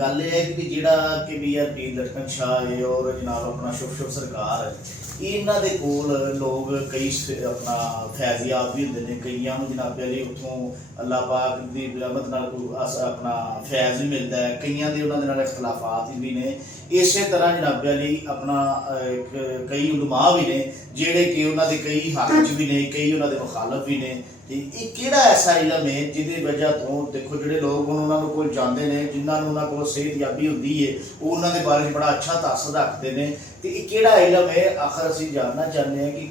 गल यह है कि जिहड़ा कि भी यार पीर लटकन शाह है और जनाब अपना शुभ शुभ सरकार है, इन्हां दे कोल लोग कई अपना फैजियात भी होंदे ने, कईयां नूं जनाब अली उत्थों अल्लाह पाक दी रहमत नाल अपना फैज़ भी मिलता है, कईयां दे उन्हां दे नाल इख्तलाफात भी ने। इस तरह जनाब अली अपना कई उलमा भी ने जिहड़े कि उन्हां दे कई हक च भी ने, कई उन्हां दे मुखालफ भी ने। ये किहड़ा ऐसा इलम है जिहदी वजह तो देखो जिहड़े लोग उन्होंने कोल जाते हैं, जिन्होंने उन्होंने कोल सेहतयाबी होती है, वो उन्होंने बारे में बड़ा अच्छा तासर रखते हैं। तो ये किहड़ा इलम है, आखिर असीं जानना चाहते हैं कि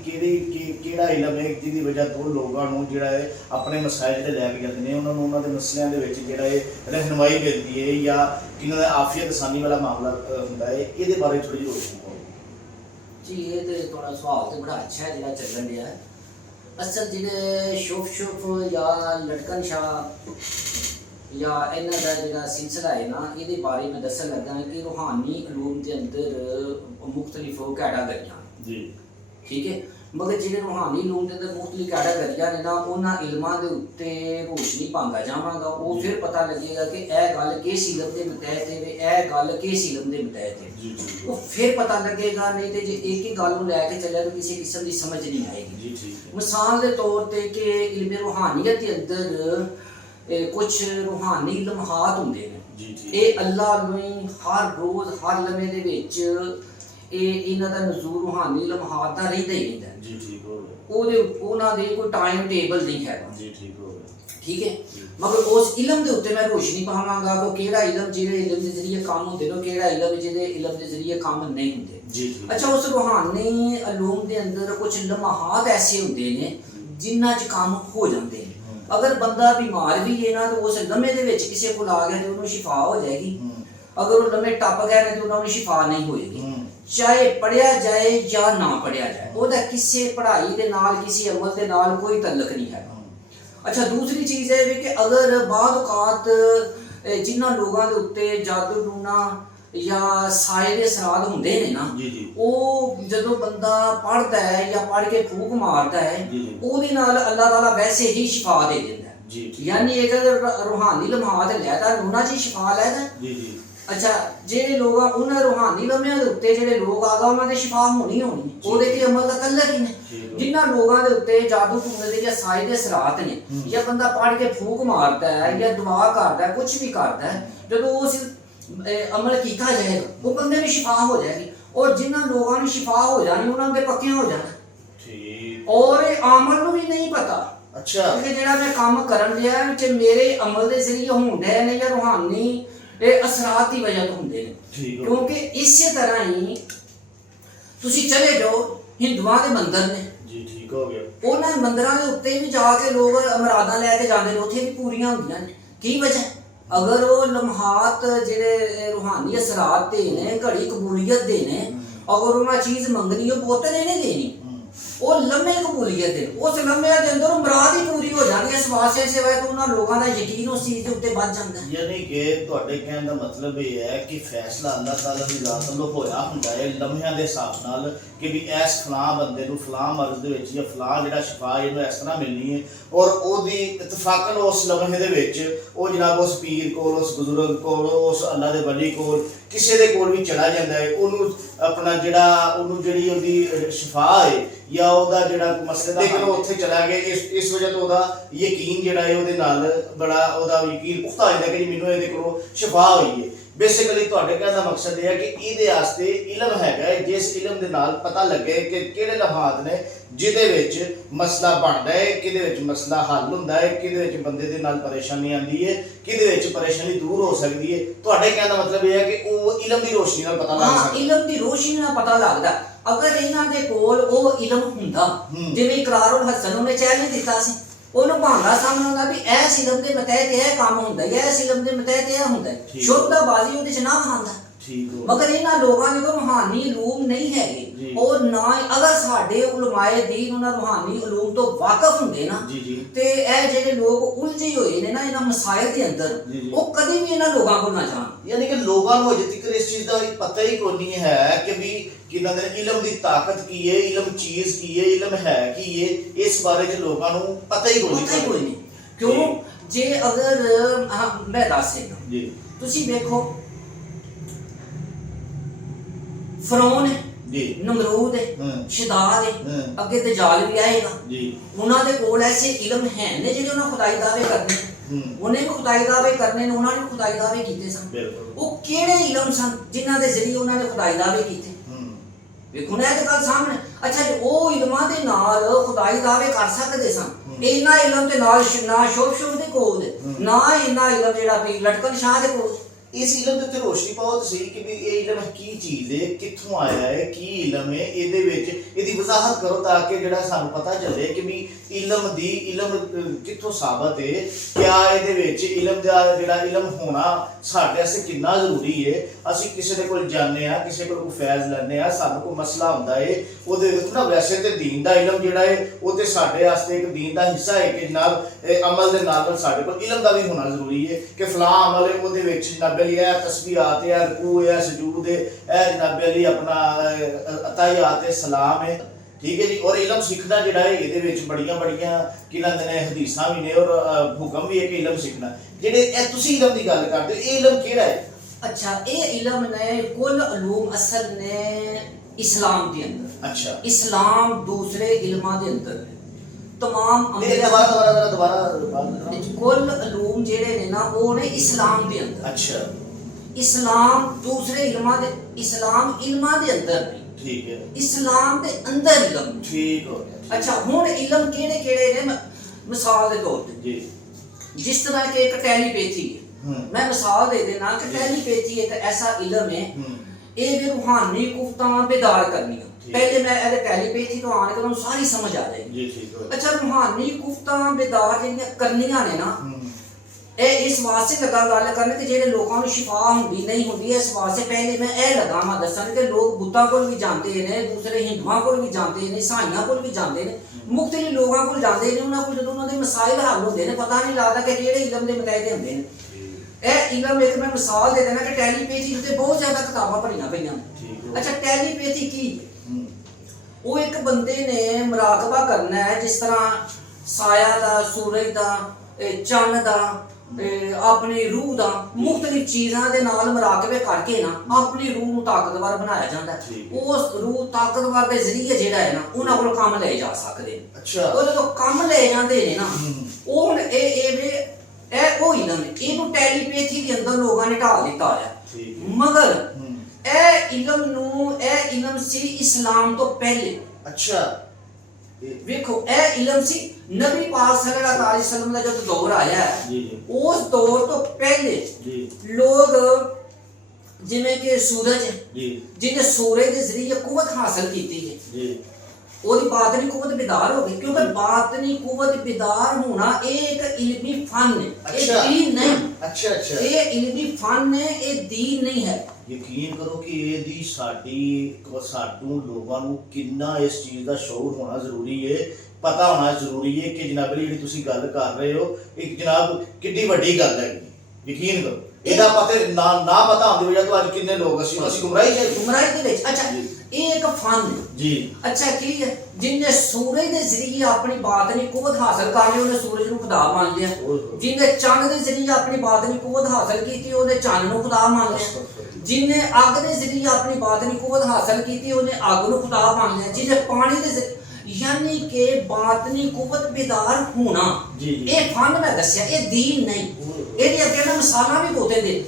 किहड़ा इलम है जिहदी वजह तो लोगों को जिहड़ा है अपने मसाइल जिहड़े लैके जाते हैं, उन्होंने उन्होंने मसलियां दे विच जिहड़ा है रहनुमाई मिलती है या इन्होंं दा आफियत आसानी वाला मामला हुंदा है। इहदे बारे थोड़ी जी रोशनी पाओ जी। ये तो थोड़ा सवाल तो बड़ा अच्छा है जिहड़ा चलन दिया है। असल जिहड़े शुभ या लटकन शाह या इन्हां दा जिहड़ा सिलसिला है ना, ये बारे में दसन लगा कि रूहानी इलूम के अंदर मुख्तलिफ कैटागरियां जी, ठीक है। मगर जिहड़े रूहानी इलूम के अंदर मुख्तलिफ कैटागरियां ने ना, उन्हां इल्मां दे उत्ते रोशनी पांदा जावांगा, वो फिर पता लगेगा कि यह गल किस इलम के मतहत है, यह गल किस इलम के मतहत है, वो फिर पता लगेगा। नहीं तो जो एक ही गल लैके चलिया तो किसी किस्म की समझ नहीं आएगी। मिसाल के तौर पर कि इल्म रूहानियत के अंदर कुछ रूहानी लम्हात होंदे ने, ये अल्लाह ने हर रोज़ हर लम्हे दे विच इन्हां दा नज़ूर रूहानी लम्हात दा रहिंदा ही रहिंदा जी, ठीक हो गया। ओहदे उन्हां दे कोई टाइम टेबल नहीं है जी, ठीक हो गया। ठीक है। मगर उस इलम के उत्ते मैं रोशनी पावांगा कि केड़ा इलम जिहड़े इलम के जरिए काम होंदे ने, केड़ा इलम जिहड़े इलम के जरिए काम नहीं होंदे। अच्छा, उस रूहानी इलूम के अंदर कुछ लम्हात ऐसे होंदे ने जिन्हां च काम हो जाते हैं। अगर बंदा बीमार भी है ना, तो उस लम्हे दे विच किसी को आ गया तो उन्हें शिफा हो जाएगी। अगर वो लम्हे टप गए ने तो उन्हें शिफा नहीं होएगी, चाहे पढ़िया जाए या ना पढ़िया जाए, ਉਹਦਾ ਕਿਸੇ पढ़ाई ਦੇ ਨਾਲ किसी अमल ਦੇ ਨਾਲ कोई तल्लक नहीं है। अच्छा, दूसरी चीज़ है कि अगर बाद औकात जिन्हां लोगों के उत्ते जादू टूना या साए दे असरात होंदे ने ना, वो जदों बंदा पढ़ता है या पढ़ के फूक मारता है, ਉਹਦੇ ਨਾਲ अल्लाह ताला वैसे ही शिफा दे देता है। यानी अगर रूहानी लम्हात लैता उन्हां च शिफा लैता। अच्छा, ਜਿਹੜੇ लोग उन्हें रूहानी लम्हे के उत्ते ਜਿਹੜੇ लोग आ गए उन्होंने शिफा होनी होनी, ਉਹਦੇ ਤੇ अमल का तल्लक ही नहीं। जिन्हां लोगों के उत्ते जादू टूने दे या साए दे असरात ने, या बंदा पढ़ के फूक मारता है या दुआ करता है, कुछ भी करता है, जदों उस अमल किया जाएगा वो बंदे में शिफा हो जाएगी। और जिन्हां लोगों ने शिफा हो जानी उन्होंने पक्के हो जाना, और अमल को भी नहीं पता। अच्छा, कि जिहड़ा मैं काम करन दिया मेरे अमल के जरिए होंदे ने या रूहानी असरात की वजह तो होंगे ने। क्योंकि इसी तरह ही तुसी चले जाओ हिंदुओं के मंदिर ने जी, ठीक हो गया, उन्होंने मंदिरों के उत्ते भी जाके लोग अमरादा लैके जाते हैं, उत्थे भी पूरियां होंदियां ने। की वजह? अगर वो लम्हात जिहड़े रूहानी असरात दे ने, घड़ी कबूलियत दे ने, अगर उन्हें चीज़ मंगनी हो पुत ने नहीं देनी, वो लम्हे कबूलियत है, उस लम्हे के अंदर मुराद ही पूरी हो जाती है। इस वास्ते सिवाय तो उन्होंने लोगों का यकीन उस चीज़ के उत्ते बच जाता है। यानी कि तुहाडे कहने का मतलब ये है कि फैसला अल्लाह ताला दी ज़ात वल्लों होया हुंदा है लम्हिਆਂ ਦੇ हिसाब नाल कि भी इस फलां बंदे नूं फलां मर्ज़ दे विच या फलां जिहड़ा शिफा इहनूं इस तरह मिलनी है, और ओहदी इतफाकन उस लम्हे दे विच ਉਹ जनाब उस पीर कोल, उस बुजुर्ग कोल, उस अल्लाह दे वली कोल, किसी दे कोल भी चला जाता है, ਉਹਨੂੰ अपना जिहड़ा ਉਹਨੂੰ ਜਿਹੜੀ ਉਹਦੀ शिफा है या ਉਹਦਾ ਜਿਹੜਾ मसले लेकिन वो उत्थे चला गया। इस वजह तो ਉਹਦਾ यकीन ਜਿਹੜਾ है ਉਹਦੇ ਨਾਲ बड़ा ਉਹਦਾ यकीन पुख्ता हो जाता है कि ਮੈਨੂੰ ਇਹਦੇ ਕੋਲੋਂ शिफा हुई है। बेसिकली ਤੁਹਾਡੇ कहने का मकसद यह है कि ਇਹਦੇ ਵਾਸਤੇ इलम है, जिस इलम ਦੇ ਨਾਲ पता लगे कि ਕਿਹੜੇ ਲਹਾਜ਼ ਨੇ ਜਿਹਦੇ ਵਿੱਚ ਮਸਲਾ ਬਣਦਾ ਹੈ, ਕਿਹਦੇ ਵਿੱਚ ਮਸਲਾ ਹੱਲ ਹੁੰਦਾ ਹੈ, ਕਿਹਦੇ ਵਿੱਚ ਬੰਦੇ ਦੇ ਨਾਲ ਪਰੇਸ਼ਾਨੀ ਆਉਂਦੀ ਹੈ, ਕਿਹਦੇ ਵਿੱਚ ਪਰੇਸ਼ਾਨੀ ਦੂਰ ਹੋ ਸਕਦੀ ਹੈ। ਤੁਹਾਡੇ कहने का मतलब यह है कि ਉਹ इलम ਦੀ रोशनी ਨਾਲ पता लग सकता है। इलम ਦੀ रोशनी ਨਾਲ पता लगदा। अगर इन्हां दे कोल ਉਹ इलम ਹੁੰਦਾ, ਜਿਵੇਂ ਇਕਰਾरुल हसन ਉਹਨੇ चैलेंज ਦਿੱਤਾ ਸੀ, ਉਹਨੂੰ ਭਾਂਡਾ ਸਾਹਮਣੇ ਹੁੰਦਾ ਵੀ ਇਸ ਇਲਮ ਦੇ ਮਤਹਿਤ ਇਹ ਕੰਮ ਹੁੰਦਾ ਹੈ, ਇਸ ਇਲਮ ਦੇ ਮਤਹਿਤ ਇਹ ਹੁੰਦਾ ਹੈ, ਸ਼ੁੱਧਬਾਜ਼ੀ ਉਹਦੇ ਚ ਨਾ ਖਾਂਦਾ। मगर इन्हां लोगों ने तो रूहानी इलूम नहीं है, और ना अगर साडे उलमाए दीन उन्हां रूहानी इलूम तो वाकफ हुंदे ना, ते ए जिहड़े लोग उलझे होए ने ना इन्हां मसाइल दे अंदर, वो कदी भी इन्हां लोगों को ना जान। यानी कि लोगों को अजे तक इस चीज़ का पता ही कोई नहीं है कि भी कि इलम की ताकत की है, इलम चीज़ की है, इलम है कि ये इस बारे च लोगों को पता ही कोई नहीं। क्यों जे अगर मैं दस देना, तुसीं देखो ਫਰੌਨ ਹੈ ਜੀ, ਨਮਰੂਦ ਹੈ, ਸ਼ਦਾਦ ਹੈ, ਅੱਗੇ ਦਜਾਲ ਵੀ ਆਏਗਾ ਜੀ। ਉਹਨਾਂ ਦੇ ਕੋਲ ਐਸੇ ਇਲਮ ਹੈ ਨੇ ਜਿਹੜੇ ਉਹਨਾਂ ਖੁਦਾਈ ਦਾਅਵੇ ਕਰਨੇ, ਉਹਨੇ ਵੀ ਖੁਦਾਈ ਦਾਅਵੇ ਕਰਨੇ ਨੇ, ਉਹਨਾਂ ਨੇ ਖੁਦਾਈ ਦਾਅਵੇ ਕੀਤੇ ਸਨ। ਉਹ ਕਿਹੜੇ ਇਲਮ ਸਨ ਜਿਨ੍ਹਾਂ ਦੇ ਜ਼ਰੀਏ ਉਹਨਾਂ ਨੇ ਖੁਦਾਈ ਦਾਅਵੇ ਕੀਤੇ? ਵੇਖੋ ਨਾ ਇਹ ਗੱਲ ਸਾਹਮਣੇ। ਅੱਛਾ ਜੀ, ਉਹ ਇਲਮਾਂ ਦੇ ਨਾਲ ਖੁਦਾਈ ਦਾਅਵੇ ਕਰ ਸਕਦੇ ਸਨ। ਇਹਨਾਂ ਇਲਮ ਦੇ ਨਾਲ ਨਾ ਸ਼ੋਭ ਦੇ ਕੋਲ ਨਾ ਇਹਨਾਂ ਇਲਮ ਜਿਹੜਾ ਵੀ ਲਟਕਣ ਸ਼ਾਹ ਦੇ ਕੋਲ। ਇਸ ਇਲਮ ਦੇ ਉੱਤੇ ਰੋਸ਼ਨੀ ਪਾਓ ਤੁਸੀਂ ਕਿ ਵੀ ਇਹ ਇਲਮ ਕੀ ਚੀਜ਼ ਹੈ, ਕਿੱਥੋਂ ਆਇਆ ਹੈ, ਕੀ ਇਲਮ ਹੈ, ਇਹਦੇ ਵਿੱਚ ਇਹਦੀ ਵਜ਼ਾਹਤ ਕਰੋ ਤਾਂ ਕਿ ਜਿਹੜਾ ਸਾਨੂੰ ਪਤਾ ਚੱਲੇ ਕਿ ਵੀ ਇਲਮ ਕਿੱਥੋਂ ਸਾਬਤ ਹੈ, ਕਿਆ ਇਹਦੇ ਵਿੱਚ ਇਲਮ ਦਾ ਜਿਹੜਾ ਇਲਮ ਹੋਣਾ ਸਾਡੇ ਵਾਸਤੇ ਕਿੰਨਾ ਜ਼ਰੂਰੀ ਹੈ। ਅਸੀਂ ਕਿਸੇ ਦੇ ਕੋਲ ਜਾਂਦੇ ਹਾਂ, ਕਿਸੇ ਕੋਲ ਕੋਈ ਫੈਜ਼ ਲੈਂਦੇ ਹਾਂ, ਸਾਨੂੰ ਕੋਈ ਮਸਲਾ ਹੁੰਦਾ ਹੈ, ਉਹਦੇ ਵਿੱਚ ਨਾ ਵੈਸੇ ਤੇ ਦੀਨ ਦਾ ਇਲਮ ਜਿਹੜਾ ਹੈ ਉਹ ਤੇ ਸਾਡੇ ਵਾਸਤੇ ਇੱਕ ਦੀਨ ਦਾ ਹਿੱਸਾ ਹੈ ਕਿ ਜਨਾਬ ਅਮਲ ਦੇ ਨਾਲ ਸਾਡੇ ਕੋਲ ਇਲਮ ਦਾ ਵੀ ਹੋਣਾ ਜ਼ਰੂਰੀ ਹੈ ਕਿ ਫਲਾਂ ਅਮਲ ਹੈ ਉਹਦੇ ਵਿੱਚ ਜਨਾਬ ਇਹ ਤਸਬੀਹਾਤ ਹੈ, ਰਕੂ ਹੈ, ਸਜੂਦ ਹੈ, ਇਹ ਜਨਾਬ ਅਲੀ ਆਪਣਾ ਅਤਾਹਿयात है, सलाम है, ठीक है जी। और इलम सीखना ਜਿਹੜਾ ਹੈ ਇਹਦੇ ਵਿੱਚ ਬੜੀਆਂ ਕੀ ਕਹਿੰਦੇ ਨੇ ਹਦੀਸਾਂ ਵੀ ਨੇ ਔਰ ਹੁਕਮ ਵੀ ਹੈ ਕਿ ਇਲਮ ਸਿੱਖਣਾ। ਜਿਹੜੇ ਇਹ ਤੁਸੀਂ ਇਲਮ ਦੀ ਗੱਲ ਕਰਦੇ ਹੋ, ਇਹ ਇਲਮ ਕਿਹੜਾ ਹੈ? अच्छा, ये इल्म ने कुल उलूम असल ने इस्लाम के अंदर। अच्छा, इस्लाम दूसरे इल्मां दे अंदर तमाम दोबारा कुल उलूम जेड़े ने ना वो ने इस्लाम दे अंदर। अच्छा, इस्लाम दूसरे इल्मां दे, इस्लाम इल्मां दे अंदर नहीं, ठीक है, इस्लाम दे अंदर इल्म। ठीक हो गया। अच्छा, हुण इल्म केड़े ने? मिसाल दे तौर पे जी, जिस तरह के एक टेलीपैथी है, मैं मिसाल दे देना कि टेलीपैथी एक ऐसा इल्म है, ये भी रूहानी कुफ्तां बेदार करनी। पहले मैं ये टेलीपैथी तो आने के सारी समझ आ जाएगी जी, ठीक हो। अच्छा, रूहानी कुफ्तां बेदार जिहड़ियां करनियां ने ना, ਇਹ ਇਸ ਵਾਸਤੇ ਲਗਾ ਗੱਲ ਕਰਨ ਕਿ ਜਿਹੜੇ ਲੋਕਾਂ ਨੂੰ ਸ਼ਿਫਾ ਹੁੰਦੀ ਨਹੀਂ ਹੁੰਦੀ, ਇਸ ਵਾਸਤੇ ਪਹਿਲੇ ਮੈਂ ਇਹ ਲਗਾਵਾਂ ਦੱਸਣ ਕਿ ਲੋਕ ਬੁੱਤਾਂ ਕੋਲ ਵੀ ਜਾਂਦੇ ਨੇ, ਦੂਸਰੇ ਹਿੰਦੂਆਂ ਕੋਲ ਵੀ ਜਾਂਦੇ ਨੇ, ਈਸਾਈਆਂ ਕੋਲ ਵੀ ਜਾਂਦੇ ਨੇ, ਮੁਖਤਲਿਫ ਲੋਕਾਂ ਕੋਲ ਜਾਂਦੇ ਨੇ। ਉਹਨਾਂ ਕੋਲ ਜਦੋਂ ਉਹਨਾਂ ਦੇ ਮਸਾਇਲ ਹੱਲ ਹੁੰਦੇ ਨੇ ਪਤਾ ਨਹੀਂ ਲੱਗਦਾ ਕਿ ਕਿਹੜੇ ਇਲਮ ਦੇ ਮੁਤਾਹਿਦ ਹੁੰਦੇ ਨੇ। ਇਹ ਇਲਮ ਇੱਕ ਮੈਂ ਮਿਸਾਲ ਦੇ ਦੇਣਾ ਕਿ ਟੈਲੀਪੈਥੀ ਉੱਤੇ ਬਹੁਤ ਜ਼ਿਆਦਾ ਕਿਤਾਬਾਂ ਭਰੀਆਂ ਪਈਆਂ। ਅੱਛਾ, ਟੈਲੀਪੈਥੀ ਕੀ? ਉਹ ਇੱਕ ਬੰਦੇ ਨੇ ਮੁਰਾਕਬਾ ਕਰਨਾ ਹੈ, ਜਿਸ ਤਰ੍ਹਾਂ ਸਾਇਆ ਦਾ, ਸੂਰਜ ਦਾ, ਚੰਨ ਦਾ, ਆਪਣੀ ਰੂਹ ਦਾ, ਮੁਖਤਲਿਫ ਚੀਜ਼ਾਂ ਦੇ ਨਾਲ ਮੁਰਾਕਬੇ ਕਰਕੇ ਨਾ ਆਪਣੀ ਰੂਹ ਨੂੰ ਤਾਕਤਵਰ ਬਣਾਇਆ ਜਾਂਦਾ ਹੈ। ਉਸ ਰੂਹ ਤਾਕਤਵਰ ਦੇ ਜ਼ਰੀਏ ਜਿਹੜਾ ਹੈ ਨਾ ਉਹਨਾਂ ਕੋਲ ਕੰਮ ਲਏ ਜਾ ਸਕਦੇ ਨੇ। ਅੱਛਾ, ਉਹ ਜਦੋਂ ਕੰਮ ਲਏ ਜਾਂਦੇ ਨੇ ਨਾ, ਉਹ ਹੁਣ ਇਹ ਉਹ ਇਲਮ ਹੈ, ਇਹਨੂੰ ਟੈਲੀਪੈਥੀ ਦੇ ਅੰਦਰ ਲੋਕਾਂ ਨੇ ਢਾਲ ਦਿੱਤਾ ਹੋਇਆ। ਮਗਰ ਇਹ ਇਲਮ ਸੀ ਇਸਲਾਮ ਤੋਂ ਪਹਿਲੇ। ਅੱਛਾ, ਵੇਖੋ ਇਹ ਇਲਮ ਸੀ ਨਬੀ ਪਾਕ ਸੱਲੱਲਾਹੁ अलैहि वसल्लम ਦਾ ਜਦੋਂ ਦੌਰ ਆਇਆ ਹੈ, ਉਸ ਦੌਰ ਤੋਂ ਪਹਿਲੇ ਲੋਕ ਜਿਵੇਂ ਕਿ ਸੂਰਜ ਜਿਹਨੇ ਸੂਰਜ ਦੇ ਜ਼ਰੀਏ ਕੁਵਤ ਹਾਸਲ ਕੀਤੀ ਹੈ, ਉਹਦੀ ਬਾਤਨੀ ਕੁਵਤ ਬਿਦਾਰ ਹੋ ਗਈ। ਕਿਉਂਕਿ ਬਾਤਨੀ ਕੁਵਤ ਬਿਦਾਰ ਹੋਣਾ ਇਹ ਇੱਕ ਇਲਮੀ ਫਨ ਹੈ, ਇਹ ਦੀਨ ਨਹੀਂ। ਅੱਛਾ, ਇਹ ਇਲਮੀ ਫਨ ਹੈ, ਇਹ ਦੀਨ ਨਹੀਂ ਹੈ। ਯਕੀਨ ਕਰੋ ਕਿ ਇਹਦੀ ਸਾਨੂੰ ਲੋਕਾਂ ਨੂੰ ਕਿੰਨਾ ਇਸ ਚੀਜ਼ ਦਾ ਸ਼ੌਰ ਹੋਣਾ ਜ਼ਰੂਰੀ ਹੈ, ਪਤਾ ਹੋਣਾ ਜ਼ਰੂਰੀ ਹੈ ਕਿ ਜਨਾਬ ਜਿਹੜੀ ਤੁਸੀਂ ਗੱਲ ਕਰ ਰਹੇ ਹੋ ਇੱਕ ਜਨਾਬ ਕਿੰਨੀ ਵੱਡੀ ਗੱਲ ਹੈ। ਯਕੀਨ ਕਰੋ ਇਹਦਾ ਨਾ ਪਤਾ ਹੋਣ ਦੀ ਵਜ੍ਹਾ ਤੋਂ ਅੱਜ ਕਿੰਨੇ ਲੋਕ ਅਸੀਂ ਗੁੰਮਰਾਹੀ ਦੇ ਵਿੱਚ। ਅੱਛਾ, ਇਹ ਇੱਕ ਫਨ ਹੈ ਜੀ। ਅੱਛਾ, ਕੀ ਹੈ? ਜਿਹਨੇ ਸੂਰਜ ਦੇ ਜ਼ਰੀਏ ਆਪਣੀ ਬਾਤਨੀ ਕੁਵਤ ਹਾਸਲ ਕਰ ਲਈ, ਉਹਨੇ ਸੂਰਜ ਨੂੰ ਖੁਦਾ ਮੰਨ ਲਿਆ। ਜਿਹਨੇ ਚੰਨ ਦੇ ਜ਼ਰੀਏ ਆਪਣੀ ਬਾਤਨੀ ਕੁਵਤ ਹਾਸਲ ਕੀਤੀ, ਉਹਨੇ ਚੰਨ ਨੂੰ ਖੁਦਾ ਮੰਨ ਲਿਆ। ਜਿਹਨੇ ਅੱਗ ਦੇ ਜ਼ਰੀਏ ਆਪਣੀ ਬਾਤਨੀ ਕੁਵਤ ਹਾਸਲ ਕੀਤੀ, ਉਹਨੇ ਅੱਗ ਨੂੰ ਖੁਦਾ ਮੰਨ ਲਿਆ। ਜਿਹਨੇ ਪਾਣੀ ਦੇ यानी कि बातनी कुवत बेदार होना, ये फन मैं दस्या, ये दीन नहीं। ये अगे ना मिसालां भी होते दे।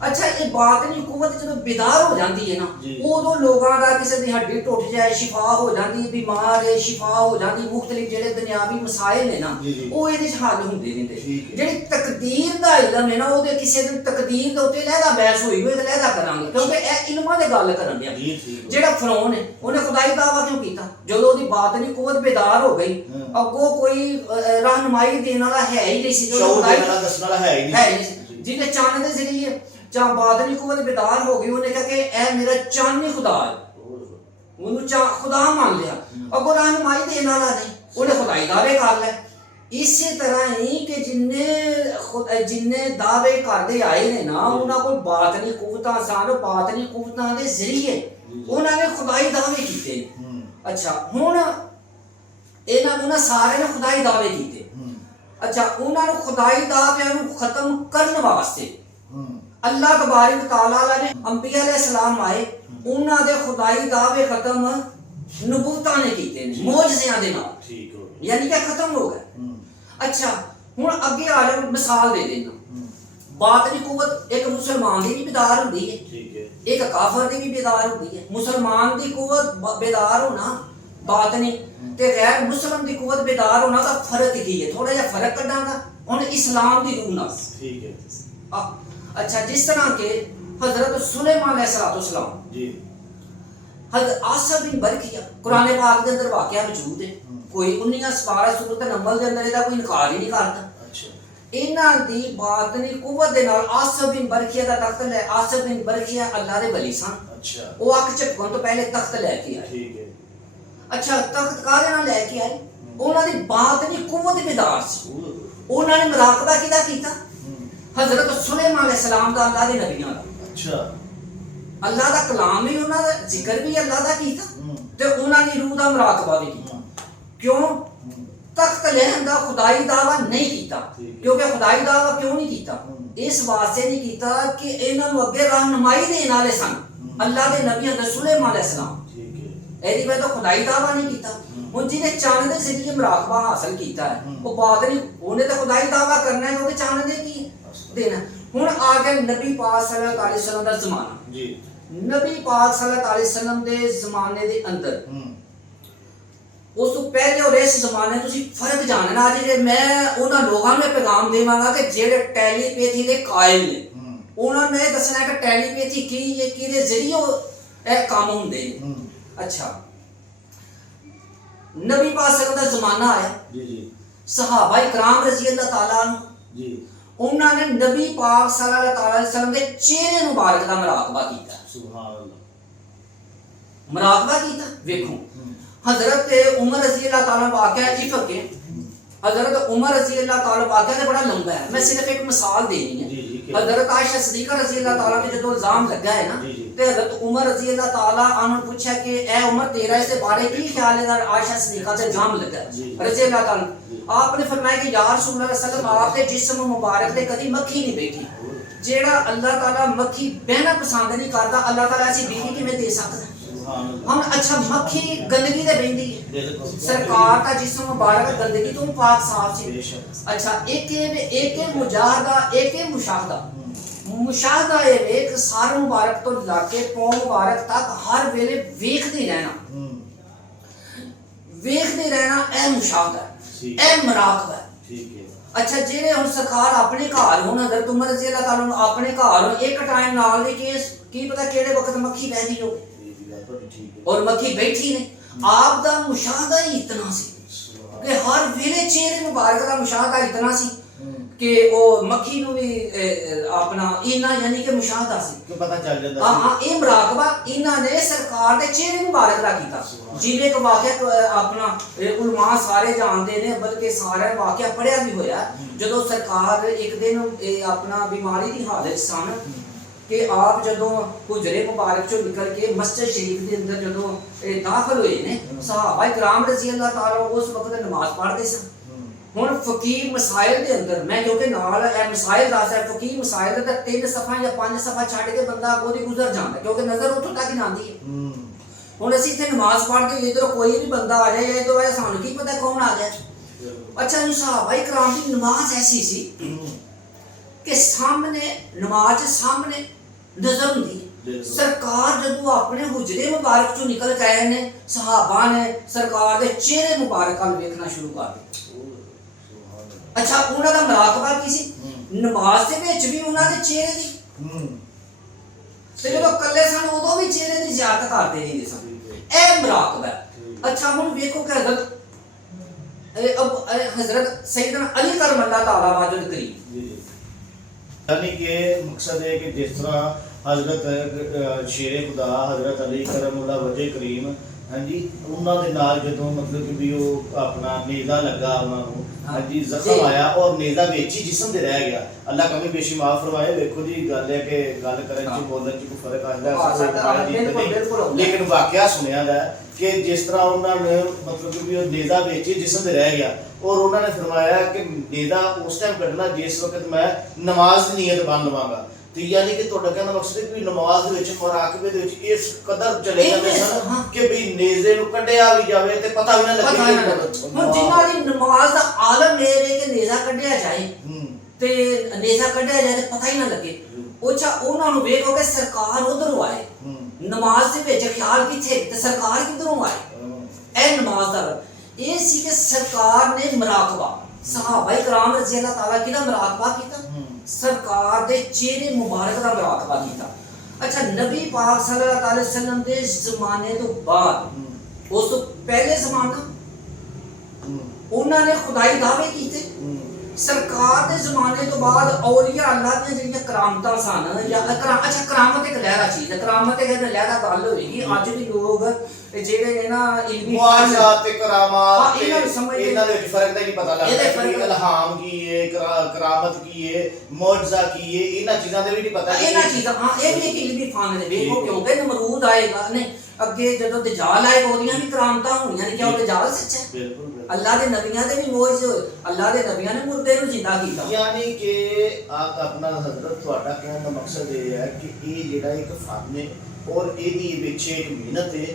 अच्छा, ये बातनी कुवत जब बेदार हो जाती है ना, उदों लोगों का किसी की हड्डी टुट जाए शिफा हो जाती, बीमार है शिफा हो जाती, मुख्तलिफ जेडे दुनियावी मसाइल ने ना वो ये हल होंदे रहिंदे। जेडी तकदीर दा इल्म है ना, ओदे किसी दिन तकदीर दे उत्ते लहदा बहस होई होए ते लहदा करांगे, क्योंकि ए इल्मां दे गल करन दिया। जेड़ा फिरौन है उन्हें खुदाई दावा क्यों कीता? जदों ओदी बातनी कुवत बेदार हो गई, अगों कोई रहनुमाई देने वाला है ही नहीं सी, जो खुदाई दसण वाला है ही नहीं। जिन्हें चांद दे जरिए चाह बादली कुवत बेदार हो गई, उन्हें कहा कि ए मेरा चांद ही खुदा है, उन्होंने खुदा मान लिया। अगो रहनुमाई देने वाला नहीं, उन्हें खुदाई दावे कर ले। इसी तरह ही कि जिन्ने दावे करते आए ने ना, उन्होंने कोई बातनी कुवतां सन, बातनी कुवतां दे जरिए उन्होंने खुदाई दावे कीते। अच्छा, हुण इन्हां सारे ने खुदाई दावे कीते। अच्छा, उन्होंने खुदाई दावे नूं खत्म करने वास्ते अल्लाह तबारक तआला ने अंबिया अलैहिस्सलाम आए, ਉਹਨਾਂ ਦੇ ਖੁਦਾਈ ਦਾਅਵੇ ਖਤਮ ਨਬੂਤਾਂ ਨੇ ਕੀਤੇ ਨੇ ਮੌਜਜ਼ਿਆਂ ਦੇ ਨਾਲ, ਠੀਕ ਹੋ ਯਾਨੀ ਕਿ ਖਤਮ ਹੋ ਗਏ। ਅੱਛਾ ਹੁਣ ਅੱਗੇ ਆ ਜਾ, ਮਿਸਾਲ ਦੇ ਦੇਣਾ। ਬਾਤਨੀ ਕੁਵਤ ਇੱਕ ਮੁਸਲਮਾਨ ਦੀ ਵੀ ਬੇਦਾਰ ਹੁੰਦੀ ਹੈ, ਠੀਕ ਹੈ, ਇੱਕ ਕਾਫਰ ਦੀ ਵੀ ਬੇਦਾਰ ਹੁੰਦੀ ਹੈ। ਮੁਸਲਮਾਨ ਦੀ ਕੁਵਤ ਬੇਦਾਰ ਹੋਣਾ ਬਾਤਨੀ ਤੇ ਗੈਰ ਮੁਸਲਮ ਦੀ ਕੁਵਤ ਬੇਦਾਰ ਹੋਣਾ ਦਾ ਫਰਕ ਕੀ ਹੈ? ਥੋੜਾ ਜਿਹਾ ਫਰਕ ਕੱਢਾਂਗਾ ਹੁਣ ਇਸਲਾਮ ਦੀ ਰੂਹ ਨਾਲ। ਠੀਕ ਹੈ अच्छा जिस तरह के हजरत सुलेमान अलैहिस्सलाम जी, हजरत आसिफ बिन बरखिया कुरान पाक के अंदर वाकया मौजूद है, कोई 19 12 सूरत नंबर के अंदर ਇਹਦਾ ਕੋਈ ਇਨਕਾਰ ਹੀ ਨਹੀਂ ਕਰਦਾ। अच्छा ਇਹਨਾਂ ਦੀ ਬਾਤਨੀ ਕੁਵਤ ਦੇ ਨਾਲ ਆਸਿਫ ਬਿਨ ਬਰਖੀਆ ਦਾ ਤਖਤ ਲੈ, ਆਸਿਫ ਬਿਨ ਬਰਖੀਆ ਅੱਲਾਹ ਦੇ ਵਲੀ ਸਨ। अच्छा ਉਹ ਅੱਖ ਝਪਕਣ ਤੋਂ ਪਹਿਲੇ ਤਖਤ ਲੈ ਕੇ ਆਏ। ठीक है, ਅੱਛਾ ਤਖਤ ਕਾਹਦੇ ਨਾਲ ਲੈ ਕੇ ਆਏ? ਉਹਨਾਂ ਦੀ ਬਾਤਨੀ ਕੁਵਤ ਬੇਦਾਰ ਸੀ। ਉਹਨਾਂ ਨੇ ਮੁਰਾਕਬਾ ਕਿਹਦਾ ਕੀਤਾ? हजरत सुलेमान अलैहिस्सलाम ਦਾ ਅੱਲਾਹ ਦੇ ਨਬੀਆਂ ਦਾ। अच्छा ਅੱਲਾਹ ਦਾ ਕਲਾਮ ਵੀ ਉਹਨਾਂ ਦਾ ਜ਼ਿਕਰ ਵੀ ਅੱਲਾਹ ਦਾ ਕੀਤਾ ਤੇ ਉਹਨਾਂ ਦੀ ਰੂਹ ਦਾ ਮੁਰਾਕਬਾ ਵੀ ਕੀਤਾ। ਕਿਉਂ? ਤਖਤ ਲੈਣ ਦਾ ਖੁਦਾਈ ਦਾਵਾ ਨਹੀਂ ਕੀਤਾ। ਕਿਉਂਕਿ ਖੁਦਾਈ ਦਾਵਾ ਕਿਉਂ ਨਹੀਂ ਕੀਤਾ? ਇਸ ਵਾਸਤੇ ਨਹੀਂ ਕੀਤਾ ਕਿ ਇਹਨਾਂ ਨੂੰ ਅੱਗੇ ਰਹਿਨਮਾਈ ਦੇਣ ਵਾਲੇ ਸਨ ਅੱਲਾਹ ਦੇ ਨਬੀ ਹਜ਼ਰਤ ਸੁਲੇਮਾਨ अलैहिस्सलाम। ਇਹਦੀ ਵਜ੍ਹਾ ਤੋਂ ਖੁਦਾਈ ਦਾਵਾ ਨਹੀਂ ਕੀਤਾ। ਹੁਣ ਜਿਹਨੇ ਚੰਨ ਦੇ ਜ਼ਰੀਏ ਮੁਰਾਕਬਾ ਹਾਸਲ ਕੀਤਾ ਹੈ ਉਹ ਬਾਤ ਨਹੀਂ, ਉਹਨੇ ਤਾਂ ਖੁਦਾਈ ਦਾਵਾ ਕਰਨਾ ਹੈ ਕਿਉਂਕਿ ਚੰਨ ਦੇ ਕੀ ਦੇਣਾ। ਹੁਣ ਆ ਗਿਆ ਨਬੀ ਪਾਕ ਸੱਲੱਲਾਹੁ अलैहि वसल्लम ਦਾ ਜ਼ਮਾਨਾ ਜੀ। ਨਬੀ ਪਾਕ ਸੱਲੱਲਾਹੁ अलैहि वसल्लम ਦੇ ਜ਼ਮਾਨੇ ਦੇ ਅੰਦਰ ਉਸ ਤੋਂ ਪਹਿਲੇ ਔਰ ਇਸ ਜ਼ਮਾਨੇ ਤੁਸੀਂ ਫਰਕ ਜਾਣਨਾ। ਅੱਜ ਜੇ ਮੈਂ ਉਹਨਾਂ ਲੋਕਾਂ ਨੂੰ ਪੈਗਾਮ ਦੇਵਾਂਗਾ ਕਿ ਜਿਹੜੇ ਟੈਲੀਪੈਥੀ ਦੇ ਕਾਇਲ ਨੇ, ਉਹਨਾਂ ਨੇ ਦੱਸਣਾ ਕਿ ਟੈਲੀਪੈਥੀ ਕੀ ਹੈ, ਕਿਹਦੇ ਜ਼ਰੀਏ ਇਹ ਕੰਮ ਹੁੰਦੇ ਨੇ। ਅੱਛਾ ਨਬੀ ਪਾਕ ਸੱਲੱਲਾਹੁ अलैहि वसल्लम ਦਾ ਜ਼ਮਾਨਾ ਆਇਆ ਜੀ ਜੀ, ਸਹਾਬਾ ਇਕਰਾਮ ਰਜ਼ੀ ਅੱਲਾਹ ਤਾਲਾ ਨੂੰ ਜੀ ਉਹਨਾਂ ਨੇ ਨਬੀ ਪਾਕ ਸੱਲੱਲਾਹੁ अलैहि वसल्लम ਦੇ ਚਿਹਰੇ ਮੁਬਾਰਕ ਦਾ ਮੁਰਾਕਬਾ ਕੀਤਾ। ਸੁਭਾਨ ਅੱਲਾਹ, ਮੁਰਾਕਬਾ ਕੀਤਾ। ਵੇਖੋ हजरत उमर रज़ी अल्लाह ताला वाक़या इफ़क है, हजरत उमर रज़ी अल्लाह ताला वाक़या बड़ा लंबा है, मैं सिर्फ एक मिसाल देनी है। हजरत आयशा सिद्दीक़ा रज़ी अल्लाह ताला पे जो इल्जाम लगा है ना ते हजरत उमर रज़ी अल्लाह ताला उन्होंने पूछा कि ए उमर तेरा इसके बारे की ख्याल है? आयशा सिद्दीक़ा पे इल्जाम लगा रज़ी अल्लाह ताला। आपने फरमाया कि या रसूल अल्लाह सल्लल्लाहु अलैहि वसल्लम आपके जिस्म मुबारक ते कभी मक्खी नहीं बैठी। जेड़ा अल्लाह ताला मक्खी बहना पसंद नहीं करता, अल्लाह ताला ऐसी बीवी किवें दे सकदा? हम अच्छा मक्खी गंदगी दे बहिंदी है, सरकार का जिस्म मुबारक गंदगी तो पाक साफ सी। अच्छा एक मुजाहदा एक मुशाहदा, मुशाहदा ये एक सार मुबारक तो लाके पौ मुबारक तक हर वेले वेखदे रहना ए मुशाहदा है, ए मुराकबा है। ठीक है। अच्छा जेड़े हुन सरकार अपने घर हुन हज़रत उमर रज़ी अल्लाह ताला अपने घर एक टाइम नाल दे केस की पता केड़े वक्त मक्खी बैठी हो और मक्खी बैठी ने, आप दा मुशाहदा ही इतना सी कि हर वेले चेहरे मुबारक दा मुशाहदा इतना सी कि वो मक्खी नु भी अपना इना यानी कि मुशाहदा सी कि पता चल जांदा सी। हां ये मुराकबा इना ने सरकार दे चेहरे मुबारक दा कीता। जिवें एक वाकया अपना उलमा सारे जानते ने, बल्कि सारे वाकया पढ़िया भी होया जदों सरकार एक दिन अपना बीमारी दी हालत सन कि आप जदों हुजरे मुबारक चो निकल के मस्जिद शरीफ के अंदर जदों दाखिल हुए ने, सहाबा इकराम रज़ी अल्लाह ताला उस वक्त नमाज पढ़ते सन। हुण फकीर मसाइल के अंदर मैं क्योंकि नाल मसाइल दस है, फकीर मसाइल दा 3 सफ़ा या 5 सफ़ा छड्ड के बंदा ओदी गुजर जांदा क्योंकि नजर उत्थों तक ही आंदी है। हुण असीं इत्थे नमाज पढ़दे इधर कोई भी बंदा आ जाए इधर आए सानू की पता कौन आ गया। अच्छा सहाबा इकराम दी नमाज ऐसी सी कि सामने नमाज सामने नजर हुंदी। सरकार जदों अपने हुजरे मुबारक चों निकल के आए ने, सहाबा ने सरकार दे चेहरे मुबारक अल वेखना शुरू कर दिता। अच्छा उन्हां दा मुराकबा की सी? नमाज दे विच भी उन्हां दे चेहरे दी ते जदों कल्ले सन उदों भी चेहरे दी ज़ियारत करदे रहिंदे सन। ए मुराकबा। अच्छा हुण वेखो कि हज़रत सैयदना अली करमल्लाहु ताला वजह करीम यानी कि मकसद है कि जिस तरह हजरत शेरे खुदा हजरत अली करमुल्लाह वजह करीम हाँ जी उन्होंने नाल जदों मतलब कि भी वो अपना नेज़ा लगा उन्होंने हाँ जी जख्म आया और नेज़ा विच ही जिस्म दे रह गया। अल्लाह कमी बेशी माफ फरमाए। देखो जी गल है कि गल करन च बोलण च कोई फर्क आंदा लेकिन वाकया सुनिया दा कि जिस तरह उन्होंने मतलब कि वो नेज़ा विच ही जिस्म दे रह गया और उन्होंने फरमाया कि नेज़ा उस टाइम कढ़ना जिस वक्त मैं नमाज दी नीयत बन लवांगा ਤੇ ਯਾਨੀ ਕਿ ਤੁਹਾਡਾ ਕਹਿਣ ਦਾ ਮਕਸਦ ਹੈ ਕਿ ਨਮਾਜ਼ ਦੇ ਵਿੱਚ ਮੁਰਾਕਬੇ ਦੇ ਵਿੱਚ ਇਸ ਕਦਰ ਚਲੇ ਜਾਂਦੇ ਸਨ ਕਿ ਵੀ ਨੇਜ਼ੇ ਨੂੰ ਕੱਢਿਆ ਵੀ ਜਾਵੇ ਤੇ ਪਤਾ ਵੀ ਨਾ ਲੱਗੇ। ਹੁਣ ਜਿਨ੍ਹਾਂ ਦੀ ਨਮਾਜ਼ ਦਾ ਆਲਮ ਇਹ ਹੈ ਕਿ ਨੇਜ਼ਾ ਕੱਢਿਆ ਜਾਏ ਤੇ ਨੇਜ਼ਾ ਕੱਢਿਆ ਜਾਏ ਤੇ ਪਤਾ ਹੀ ਨਾ ਲੱਗੇ, ਉਹਨਾਂ ਨੂੰ ਵੇਖੋ ਕਿ ਸਰਕਾਰ ਉਧਰੋਂ ਆਏ, ਨਮਾਜ਼ ਦੇ ਵਿੱਚ ਖਿਆਲ ਕਿੱਥੇ ਤੇ ਸਰਕਾਰ ਕਿੱਧਰੋਂ ਆਏ। ਇਹ ਨਮਾਜ਼ ਦਾ ਇਹ ਸੀ ਕਿ ਸਰਕਾਰ ਨੇ ਮੁਰਾਕਬਾ, ਸਹਾਬਾਏ ਕਰਾਮ ਰਜ਼ੀ ਅੱਲਾਹ ਤਾਲਾ ਕਿਹਦਾ ਮੁਰਾਕਬਾ ਕੀਤਾ? ਸਰਕਾਰ ਦੇ ਚਿਹਰੇ ਮੁਬਾਰਕ ਦਾ ਮੁਰਾਕਬਾ ਕੀਤਾ। ਅੱਛਾ, ਨਬੀ ਪਾਕ ਸੱਲੱਲਾਹੁ ਅਲੈहि ਵਸੱਲਮ ਦੇ ਜ਼ਮਾਨੇ ਤੋਂ ਬਾਅਦ ਉਸ ਤੋਂ ਪਹਿਲੇ ਜ਼ਮਾਨਾ ਉਹਨਾਂ ਨੇ ਖੁਦਾਈ ਦਾਅਵੇ ਕੀਤੇ। ਸਰਕਾਰ ਦੇ ਜ਼ਮਾਨੇ ਤੋਂ ਬਾਅਦ ਔਲੀਆ ਅੱਲਾਹ ਦੀਆਂ ਜਿਹੜੀਆਂ ਕਰਾਮਤਾਂ ਸਨ ਜਾਂ ਅੱਛਾ ਕਰਾਮਤ ਇੱਕ ਲਹਿਰਾ ਚੀਜ਼ ਹੈ, ਕਰਾਮਤ ਇੱਕ ਲਹਿਰਾ ਗੱਲ ਹੋਏਗੀ। ਅੱਜ ਵੀ ਲੋਕ ਜਿਹੜੇ ਨੇ ਨਾ ਇਲਮੀ ਮੁਆਜਜ਼ਾਤ ਤੇ ਕਰਾਮਾਤ ਇਹਨਾਂ ਦੇ ਵਿੱਚ ਫਰਕ ਤਾਂ ਨਹੀਂ ਪਤਾ ਲੱਗਦਾ ਕਿ ਇਲਹਾਮ ਕੀ ਹੈ, ਕਰਾਮਤ ਕੀ ਹੈ, ਮੁਆਜਜ਼ਾ ਕੀ ਹੈ, ਇਹਨਾਂ ਚੀਜ਼ਾਂ ਦੇ ਵੀ ਨਹੀਂ ਪਤਾ। ਇਹਨਾਂ ਚੀਜ਼ਾਂ ਇਹ ਵੀ ਇੱਕ ਇਲਮੀ ਫਨ ਨੇ। ਵੇਖੋ ਕਿਉਂਕਿ ਨਮਰੂਦ ਆਏਗਾ ਨਹੀਂ ਅੱਗੇ ਜਦੋਂ ਦਜਾਲ ਆਏਗਾ ਉਹਦੀਆਂ ਵੀ ਕਰਾਮਤਾਂ ਹੋਣੀਆਂ ਨੇ। ਕਿਉਂ ਦਜਾਲ ਸੱਚਾ ਹੈ? ਬਿਲਕੁਲ। ਅੱਲਾਹ ਦੇ ਨਬੀਆਂ ਦੇ ਵੀ ਮੌਜਜ਼ ਹੋਏ, ਅੱਲਾਹ ਦੇ ਨਬੀਆਂ ਨੇ ਮੁਰਦੇ ਨੂੰ ਜ਼ਿੰਦਾ ਕੀਤਾ। ਯਾਨੀ ਕਿ ਆਪਣਾ ਹਜ਼ਰਤ ਤੁਹਾਡਾ ਕਹਿਣ ਦਾ ਮਕਸਦ ਇਹ ਹੈ ਕਿ ਇਹ ਜਿਹੜਾ ਇੱਕ ਫਨ ਹੈ ਔਰ ਇਹਦੀ ਪਿੱਛੇ ਇੱਕ ਮਿਹਨਤ ਹੈ।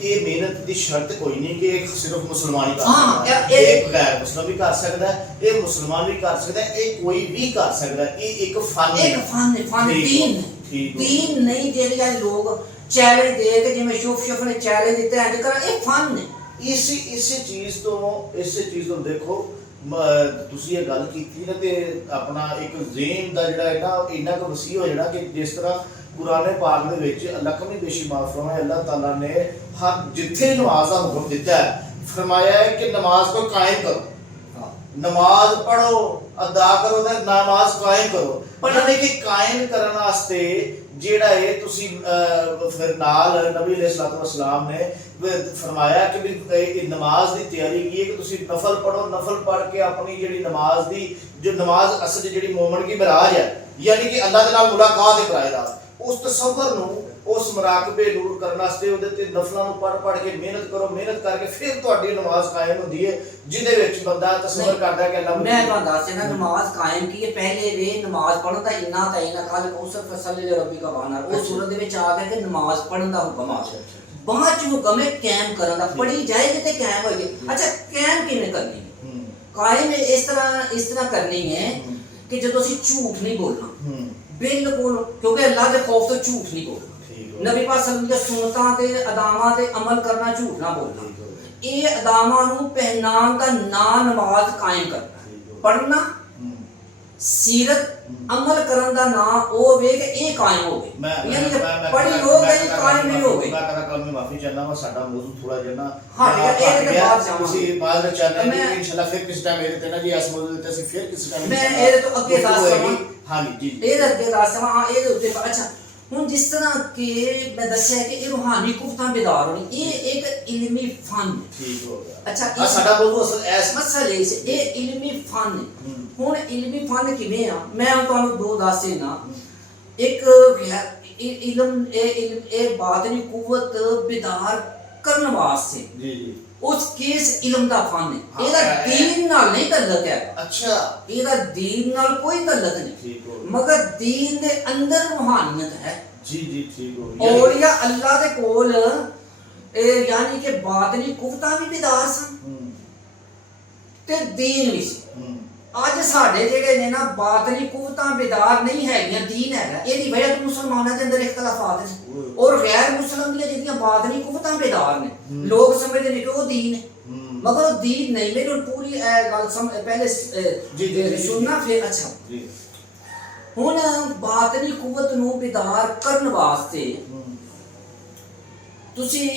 ਇਹ ਮਿਹਨਤ ਦੀ ਸ਼ਰਤ ਕੋਈ ਨਹੀਂ ਕਿ ਇਹ ਸਿਰਫ ਮੁਸਲਮਾਨ ਹੀ ਕਰ ਸਕਦਾ, ਇਹ ਗੈਰ ਮੁਸਲਮਾਨ ਵੀ ਕਰ ਸਕਦਾ, ਇਹ ਮੁਸਲਮਾਨ ਵੀ ਕਰ ਸਕਦਾ, ਇਹ ਕੋਈ ਵੀ ਕਰ ਸਕਦਾ। ਇਹ ਇੱਕ ਫਨ ਹੈ, ਇੱਕ ਫਨ ਹੈ, ਫਨ ਦੀਨ ਨਹੀਂ। ਜਿਹੜੇ ਲੋਕ ਚੈਲੰਜ ਦੇ ਕੇ ਜਿਵੇਂ ਸ਼ੂਫ ਨੇ ਚੈਲੰਜ ਦਿੱਤਾ ਇੰਜ ਕਰ, ਇਹ ਫਨ ਹੈ। ਇਸੇ ਚੀਜ਼ ਤੋਂ ਦੇਖੋ ਤੁਸੀਂ ਇਹ ਗੱਲ ਕੀਤੀ ਨਾ ਤੇ ਆਪਣਾ ਇੱਕ ਜ਼ੇਨ ਦਾ ਜਿਹੜਾ ਹੈ ਨਾ ਇੰਨਾ ਕੁ ਵਸੀਹ ਹੋ ਜਾਣਾ ਕਿ ਜਿਸ ਤਰ੍ਹਾਂ ਕੁਰਾਨ ਪਾਕ ਦੇ ਵਿੱਚ ਲੱਖਵੀਂ ਬੇਸ਼ੀ ਮਾਫ ਫਰਮਾਏ ਅੱਲਾਹ ਤਾਲਾ ਨੇ ਹਰ ਜਿੱਥੇ ਨਮਾਜ਼ ਦਾ ਹੁਕਮ ਦਿੱਤਾ ਹੈ ਫਰਮਾਇਆ ਹੈ ਕਿ ਨਮਾਜ਼ को कायम करो, नमाज पढ़ो, अदा करो ते नमाज कायम करो। यानी कि कायम करने वास्ते ਜਿਹੜਾ ਇਹ ਤੁਸੀਂ ਫਿਰ ਨਾਲ ਨਬੀ अलैहिस्सलातु वस्सलाम ਨੇ फरमाया कि भी नमाज ਦੀ ਤਿਆਰੀ ਕੀ ਹੈ ਕਿ ਤੁਸੀਂ ਨਫਲ ਪੜੋ, ਨਫਲ ਪੜ ਕੇ ਆਪਣੀ ਜਿਹੜੀ ਨਮਾਜ਼ ਦੀ ਜੋ ਨਮਾਜ਼ ਅਸਲ ਜਿਹੜੀ ਮੂਮਨ ਦੀ ਮਿਰਾਜ ਹੈ ਯਾਨੀ ਕਿ ਅੱਲਾਹ ਦੇ ਨਾਲ ਮੁਲਾਕਾਤ ਕਰਾਏਗਾ। ਉਸ ਤਸੱਵਰ ਨੂੰ ਉਸ ਮੁਰਾਕਬੇ ਨੂੰ ਕਰਨ ਵਾਸਤੇ ਉਹਦੇ ਤੇ ਨਫਲਾਂ ਨੂੰ ਪੜ ਕੇ ਮਿਹਨਤ ਕਰੋ, ਮਿਹਨਤ ਕਰਕੇ ਫਿਰ ਤੁਹਾਡੀ ਨਮਾਜ਼ ਕਾਇਮ ਹੁੰਦੀ ਹੈ ਜਿਹਦੇ ਵਿੱਚ ਬੰਦਾ ਤਸੱਵਰ ਕਰਦਾ ਕਿ ਅੱਲਾਹ ਮੈਂ ਤੁਹਾਨੂੰ ਦੱਸਿਆ ਨਾ ਨਮਾਜ਼ ਕਾਇਮ ਕੀ ਹੈ। ਪਹਿਲੇ ਵੇ ਨਮਾਜ਼ ਪੜਨ ਦਾ ਇੰਨਾ ਤਾਂ ਇਹਨਾਂ ਕੱਲ ਕੌਸਰ ਫਸਲ ਦੇ ਰੱਬੀ ਦਾ ਬਾਨਾ ਉਹ ਸੂਰਤ ਦੇ ਵਿੱਚ ਆ ਗਿਆ ਕਿ ਨਮਾਜ਼ ਪੜਨ ਦਾ ਹੁਕਮ ਆ। ਬਾਅਦ ਚ ਹੁਕਮ ਹੈ ਕਾਇਮ ਕਰਨ ਦਾ, ਪੜੀ ਜਾਏਗੀ ਤੇ ਕਾਇਮ ਹੋਏਗੀ। ਅੱਛਾ ਕਾਇਮ ਕਿਵੇਂ ਕਰਨੀ ਹੈ? ਕਾਇਮ ਇਸ ਤਰ੍ਹਾਂ ਕਰਨੀ ਹੈ ਕਿ ਜਦੋਂ ਅਸੀਂ ਝੂਠ ਨਹੀਂ ਬੋਲਣਾ ਬਿਲਕੁਲ, ਕਿਉਂਕਿ ਅੱਲਾਹ ਦੇ ਖੌਫ ਤੋਂ ਝੂਠ ਨਹੀਂ ਬੋਲਣਾ। ਨਬੀ ਪਾਕ ਸੱਲੱਲਾਹੁ ਅਲੈहि ਵਸੱਲਮ ਦੀਆਂ ਸੁਨਤਾਂ ਤੇ ਅਦਾਵਾਂ ਤੇ ਅਮਲ ਕਰਨਾ, ਝੂਠ ਨਾ ਬੋਲਣਾ। ਇਹ ਅਦਾਵਾਂ ਨੂੰ ਪਹਿਨਾਨ ਦਾ ਨਾਂ ਨਮਾਜ਼ ਕਾਇਮ ਕਰਨਾ, ਪੜ੍ਹਨਾ ਸੀਰਤ ਅਮਲ ਕਰਨ ਦਾ ਨਾਂ ਉਹ ਵੇ ਕਿ ਇਹ ਕਾਇਮ ਹੋ ਗਈ। ਯਾਨੀ ਕਿ ਪੜ੍ਹੀ ਹੋ ਗਈ ਕਾਇਮ ਨਹੀਂ ਹੋ ਗਈ। ਮੈਂ ਕਹਦਾ ਕੱਲ ਮੈਂ ਮਾਫੀ ਚਾਹੁੰਦਾ ਹਾਂ, ਸਾਡਾ ਮੌਜੂ ਥੋੜਾ ਜਿਹਾ ਨਾ ਇਹ ਤੇ ਬਾਅਦ ਜਾਵਾਂਗੇ ਤੁਸੀਂ ਬਾਅਦ ਵਿੱਚ ਚਾਹੁੰਦੇ ਹਾਂ ਇਨਸ਼ਾਅੱਲਾ ਫਿਰ ਕਿਸ ਟਾਈਮ ਇਹਦੇ ਤੇ ਨਾ ਜੀ ਇਸ ਮੌਜੂ ਤੇ ਅਸੀਂ ਫਿਰ ਕਿਸ ਟਾਈਮ ਮੈਂ ਇਹਦੇ ਤੋਂ ਅੱਗੇ ਦੱਸ ਦਵਾਂ। ਹਾਂਜੀ ਜੀ ਇਹਦੇ ਅੱਗੇ ਦੱਸ ਦਵਾਂ। ਹਾਂ ਇਹਦੇ ਉੱਤੇ ਅੱਛਾ ਹੁਣ ਜਿਸ ਤਰ੍ਹਾਂ ਕਿ ਮੈਂ ਦੱਸਿਆ ਕਿ ਇਹ ਰੂਹਾਨੀ ਕੁਫਤਾਂ ਬੇਦਾਰ ਹੋਣੀ ਇਹ ਇੱਕ ਇਲਮੀ ਫਨ ਠੀਕ ਹੋ ਗਿਆ। ਅੱਛਾ ਸਾਡਾ ਮੌਜੂ ਅਸਲ ਐਸ ਮਸਲੇ ਸੇ ਇਹ ਇਲਮੀ ਫਨ ਹੈ। ਹੁਣ ਇਲਮੀ ਫਨ ਕਿਵੇਂ ਆ? ਮੈਂ ਤੁਹਾਨੂੰ ਦੋ ਦੱਸੇ ਨਾ। ਇੱਕ ਇਲਮ ਇਹ ਬਾਤਨੀ ਕੁਵਤ ਬੇਦਾਰ ਕਰਨ ਵਾਸਤੇ ਜੀ ਉਸ ਕੇਸ ਇਲਮ ਦਾ ਫਨ ਹੈ। ਇਹਦਾ ਦੀਨ ਨਾਲ ਨਹੀਂ ਤਾਲੁਕ ਹੈ। ਅੱਛਾ ਇਹਦਾ ਦੀਨ ਨਾਲ ਕੋਈ ਤਾਲੁਕ ਨਹੀਂ, ਮਗਰ ਦੀਨ ਦੇ ਅੰਦਰ ਰੂਹਾਨੀਅਤ ਹੈ। ਜੀ ਜੀ ਠੀਕ ਹੋ ਗਿਆ। ਔਲੀਆ ਅੱਲਾਹ ਦੇ ਕੋਲ ਇਹ ਯਾਨੀ ਕਿ ਬਾਤਨੀ ਕੁਵਤਾਂ ਵੀ ਬੇਦਾਰ ਸਨ ਤੇ ਦੀਨ ਵੀ ਸੀ। ਅੱਜ ਸਾਡੇ ਜਿਹੜੇ ਨੇ ਨਾ ਬਾਤਨੀ ਕੁਵਤਾਂ ਬੇਦਾਰ ਨਹੀਂ ਹੈਗੀਆਂ, ਦੀਨ ਹੈਗਾ। ਇਹਦੀ ਵਜ੍ਹਾ ਤੋਂ ਮੁਸਲਮਾਨਾਂ ਦੇ ਅੰਦਰ ਇਖਤਲਾਫਾਤ ਨੇ ਔਰ ਗੈਰ ਮੁਸਲਮ ਦੀਆਂ ਜਿਹੜੀਆਂ ਬਾਤਨੀ ਕੁਵਤਾਂ ਬੇਦਾਰ ਨੇ ਲੋਕ ਸਮਝਦੇ ਨੇ ਕਿ ਉਹ ਦੀਨ ਹੈ, ਮਗਰ ਉਹ ਦੀਨ ਨਹੀਂ। ਮੈਨੂੰ ਪੂਰੀ ਗੱਲ ਪਹਿਲੇ ਸੁਣਨਾ ਫਿਰ ਅੱਛਾ। ਹੁਣ ਬਾਤਨੀ ਕੁਵਤ ਨੂੰ ਬੇਦਾਰ ਕਰਨ ਵਾਸਤੇ ਤੁਸੀਂ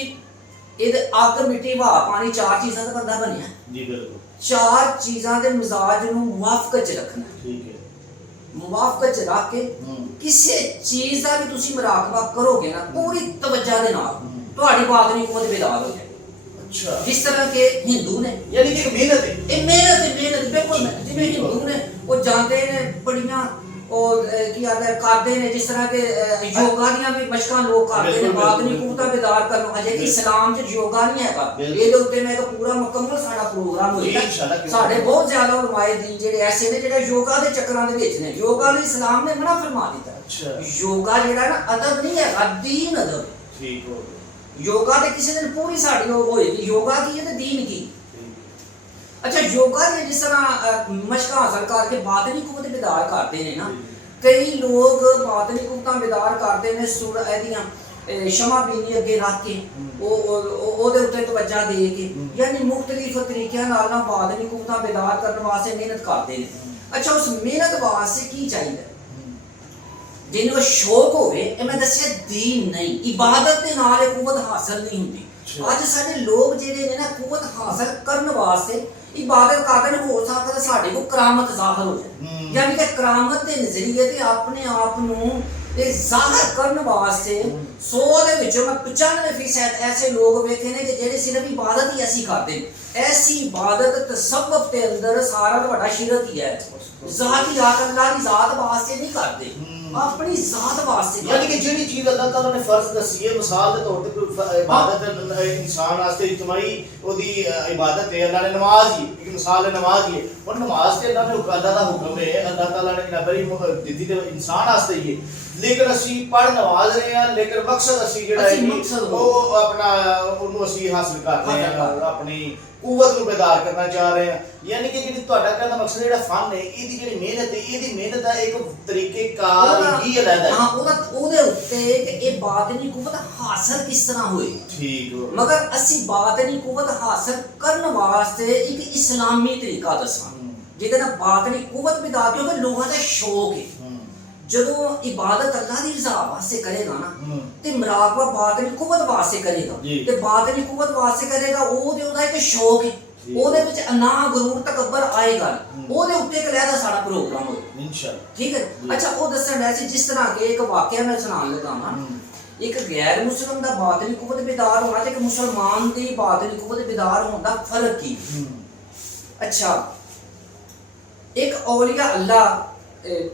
ਇਹਦੇ ਅੱਗ ਮਿੱਟੀ ਹਵਾ ਪਾਣੀ ਚਾਰ ਚੀਜ਼ਾਂ ਦਾ ਬੰਦਾ ਬਣਿਆ ਜੀ। ਬਿਲਕੁਲ ਚਾਰ ਚੀਜ਼ਾਂ ਦੇ ਮਿਜ਼ਾਜ ਨੂੰ ਮੁਵਾਫਕਤ ਚ ਰੱਖਣਾ। ਠੀਕ ਹੈ, ਮੁਵਾਫਕਤ ਚ ਰੱਖ ਕੇ ਕਿਸੇ ਚੀਜ਼ ਦਾ ਵੀ ਤੁਸੀਂ ਮੁਰਾਕਬਾ ਕਰੋਗੇ ਨਾ ਪੂਰੀ ਤਵੱਜਾ ਦੇ ਨਾਲ ਤੁਹਾਡੀ ਬਾਤਨੀ ਕੁਵਤ ਬੇਦਾਰ ਹੋ ਜਾਏਗੀ। ਅੱਛਾ ਜਿਸ ਤਰ੍ਹਾਂ ਕਿ ਹਿੰਦੂ ਨੇ ਯਾਨੀ ਕਿ ਮਿਹਨਤ ਹੈ, ਇਹ ਮਿਹਨਤ ਬਿਲਕੁਲ ਜਿਵੇਂ ਹਿੰਦੂ ਨੇ ਉਹ ਜਾਂਦੇ ਨੇ ਬੜੀਆਂ ਉਹ ਕੀ ਆਖਦੇ ਕਰਦੇ ਨੇ ਜਿਸ ਤਰ੍ਹਾਂ ਕਿ ਯੋਗਾ ਦੀਆਂ ਵੀ ਮਸ਼ਕਾਂ ਲੋਕ ਕਰਦੇ ਨੇ ਬਾਤਨੀ ਕੁਵਤਾਂ ਬੇਦਾਰ ਕਰਨ ਨੂੰ। ਅਜੇ ਕਿ ਇਸਲਾਮ 'ਚ ਯੋਗਾ ਨਹੀਂ ਹੈਗਾ। ਇਹਦੇ ਉੱਤੇ ਮੈਂ ਇੱਕ ਪੂਰਾ ਮੁਕੰਮਲ ਸਾਡਾ ਪ੍ਰੋਗਰਾਮ ਹੋਏਗਾ। ਸਾਡੇ ਬਹੁਤ ਜ਼ਿਆਦਾ ਉਲਮਾਏ ਦੀਨ ਜਿਹੜੇ ਐਸੇ ਨੇ ਜਿਹੜੇ ਯੋਗਾ ਦੇ ਚੱਕਰਾਂ ਦੇ ਵਿੱਚ ਨੇ। ਯੋਗਾ ਨੂੰ ਇਸਲਾਮ ਨੇ ਮਨਾ ਫਰਮਾ ਦਿੱਤਾ। ਅੱਛਾ ਯੋਗਾ ਜਿਹੜਾ ਨਾ ਅਦਬ ਨਹੀਂ ਹੈ, ਦੀਨ ਅਦਬ। ਠੀਕ ਹੋ ਗਿਆ। ਯੋਗਾ ਤੇ ਕਿਸੇ ਦਿਨ ਪੂਰੀ ਸਾਡੀ ਉਹ ਹੋਏਗੀ, ਯੋਗਾ ਕੀ ਹੈ ਤੇ ਦੀਨ ਕੀ। ਅੱਛਾ ਯੋਗਾ ਦੀ ਜਿਸ ਤਰ੍ਹਾਂ ਮਸ਼ਕਾਂ ਹਾਸਲ ਕਰਕੇ ਬਾਤਨੀ ਕੁਵਤ ਬਿਦਾਰ ਕਰਦੇ ਨੇ ਨਾ, ਕਈ ਲੋਕ ਬਾਤਨੀ ਕੁਵਤਾਂ ਬਿਦਾਰ ਕਰਦੇ ਨੇ ਸੁਰ ਇਹਦੀਆਂ ਸ਼ਮਾ ਬੀਨੀ ਅੱਗੇ ਰੱਖ ਕੇ ਉਹਦੇ ਉੱਤੇ ਤਵੱਜਾ ਦੇ ਕੇ, ਯਾਨੀ ਮੁਖਤਲਿਫ ਤਰੀਕਿਆਂ ਨਾਲ ਨਾ ਬਾਤਨੀ ਕੁਵਤਾਂ ਬਿਦਾਰ ਕਰਨ ਵਾਸਤੇ ਮਿਹਨਤ ਕਰਦੇ ਨੇ। ਅੱਛਾ ਉਸ ਮਿਹਨਤ ਵਾਸਤੇ ਕੀ ਚਾਹੀਦਾ, ਜਿਹਨੂੰ ਸ਼ੌਕ ਹੋਵੇ, ਇਹ ਮੈਂ ਦੱਸਿਆ ਦੀਨ ਨਹੀਂ, ਇਬਾਦਤ ਦੇ ਨਾਲ ਇਹ ਕੁਵਤ ਹਾਸਲ ਨਹੀਂ ਹੁੰਦੀ। ਅੱਜ ਸਾਡੇ ਲੋਕ ਜਿਹੜੇ ਨੇ ਨਾ ਕੁਵਤ ਹਾਸਲ ਕਰਨ ਵਾਸਤੇ ਇਬਾਦਤ ਕਰਦੇ, ਹੋ ਸਕਦਾ ਸਾਡੇ ਕੋਲ ਕਰਾਮਤ ਜ਼ਾਹਰ ਹੋ ਜਾਏ, ਯਾਨੀ ਕਿ ਕਰਾਮਤ ਦੇ ਨਜ਼ਰੀਏ ਤੇ ਆਪਣੇ ਆਪ ਨੂੰ ਇਹ ਜ਼ਾਹਰ ਕਰਨ ਵਾਸਤੇ 100 ਦੇ ਵਿੱਚੋਂ ਮੈਂ 95% ਐਸੇ ਲੋਕ ਵੇਖੇ ਨੇ ਕਿ ਜਿਹੜੇ ਸਿਰਫ ਇਬਾਦਤ ਹੀ ਅਸੀਂ ਕਰਦੇ ਨੇ। ਐਸੀ ਇਬਾਦਤ ਤਸੱਵੁਫ ਦੇ ਅੰਦਰ ਸਾਰਾ ਤੁਹਾਡਾ ਸ਼ਿਰਕ ਹੀ ਹੈ, ਜ਼ਾਤੀਆਤ ਅੱਲਾਹ ਦੀ ਜ਼ਾਤ ਵਾਸਤੇ ਨਹੀਂ ਕਰਦੇ, ਆਪਣੀ ਜ਼ਾਤ ਵਾਸਤੇ। ਯਾਨੀ ਕਿ ਜਿਹੜੀ ਚੀਜ਼ ਅੱਲਾਹ ਤਾਲਾ ਨੇ ਫਰਜ਼ ਦੱਸੀ ਹੈ, ਮਿਸਾਲ ਦੇ ਤੌਰ ਤੇ ਕੋਈ ਇਬਾਦਤ ਇਨਸਾਨ ਵਾਸਤੇ ਇਜਤਮਾਈ ਉਹਦੀ ਇਬਾਦਤ ਹੈ, ਅੱਲਾਹ ਨੇ ਨਮਾਜ਼ ਹੀ ਇੱਕ ਮਿਸਾਲ ਹੈ, ਨਮਾਜ਼ ਹੀ ਹੈ, ਔਰ ਨਮਾਜ਼ ਤੇ ਅੱਲਾਹ ਨੇ ਅੱਲਾਹ ਦਾ ਹੁਕਮ ਹੈ, ਅੱਲਾਹ ਤਾਲਾ ਨੇ ਨਬੀ ਦਿੱਤੀ ਤੇ ਇਨਸਾਨ ਵਾਸਤੇ ਹੀ ਹੈ। ਲੇਕਿਨ ਅਸੀਂ ਪੜ੍ਹ ਨਵਾਜ਼ ਰਹੇ ਹਾਂ, ਲੇਕਿਨ ਮਕਸਦ ਅਸੀਂ ਜਿਹੜਾ ਹੈ ਉਹ ਆਪਣਾ ਉਹਨੂੰ ਅਸੀਂ ਹਾਸਲ ਕਰ ਰਹੇ ਹਾਂ, ਆਪਣੀ ਕੁਵਤ ਨੂੰ ਬੇਦਾਰ ਕਰਨਾ ਚਾਹ ਰਹੇ ਹਾਂ। ਯਾਨੀ ਕਿ ਜਿਹੜੀ ਤੁਹਾਡਾ ਕਹਿੰਦਾ ਮਕਸਦ ਜਿਹੜਾ ਫਨ ਹੈ, ਇਹਦੀ ਜਿਹੜੀ ਮਿਹਨਤ ਹੈ, ਇਹਦੀ ਮਿਹਨਤ ਦਾ ਇੱਕ ਤਰੀਕੇ ਕਾਰ ਹੀ ਅਲੱਗ ਹੈ। ਹਾਂ ਉਹਦੇ ਉੱਤੇ ਕਿ ਇਹ ਬਾਤਨੀ ਕੁਵਤ ਹਾਸਲ ਕਿਸ ਤਰ੍ਹਾਂ ਹੋਏ। ਠੀਕ ਹੋ। ਮਗਰ ਅਸੀਂ ਬਾਤਨੀ ਕੁਵਤ ਹਾਸਲ ਕਰਨ ਵਾਸਤੇ ਇੱਕ ਇਸਲਾਮੀ ਤਰੀਕਾ ਦੱਸਾਂ ਜਿਹਦੇ ਨਾਲ ਬਾਤਨੀ ਕੁਵਤ ਬਿਦਾਰ, ਕਿਉਂਕਿ ਲੋਕਾਂ ਦਾ ਸ਼ੌਕ ਹੈ। ਜਦੋਂ ਇਬਾਦਤ ਅੱਲਾਹ ਦੀ ਰਜ਼ਾ ਵਾਸਤੇ ਕਰੇਗਾ ਨਾ ਤੇ ਮੁਰਾਕਬਾ ਬਾਤਨੀ ਕੁਵਤ ਵਾਸਤੇ ਕਰੇਗਾ, ਤੇ ਬਾਤਨੀ ਕੁਵਤ ਵਾਸਤੇ ਕਰੇਗਾ, ਉਹਦਾ ਇੱਕ ਸ਼ੌਕ ਹੈ, ਉਹਦੇ ਵਿੱਚ ਅਨਾ ਗਰੂਰ ਤਕੱਬਰ ਆਏਗਾ, ਉਹਦੇ ਉੱਤੇ ਇੱਕ ਲਹਿਦਾ ਸਾਡਾ ਪ੍ਰੋਗਰਾਮ ਹੋਏਗਾ ਇਨਸ਼ਾਅੱਲਾ। ਠੀਕ ਹੈ। ਅੱਛਾ ਉਹ ਦੱਸਣ ਰਿਹਾ ਸੀ, ਜਿਸ ਤਰ੍ਹਾਂ ਕਿ ਇੱਕ ਵਾਕਿਆ ਮੈਂ ਸੁਣਾਉਣ ਲੱਗਾ ਹਾਂ, ਇੱਕ ਗੈਰ ਮੁਸਲਮ ਦਾ ਬਾਤਨੀ ਕੁਵਤ ਬਿਦਾਰ ਹੋਣਾ ਤੇ ਇੱਕ ਮੁਸਲਮਾਨ ਦੀ ਬਾਤਨੀ ਕੁਵਤ ਬਿਦਾਰ ਹੋਣ ਦਾ ਫਰਕ ਕੀ। ਅੱਛਾ ਇੱਕ ਔਲੀਆ ਅੱਲਾਹ,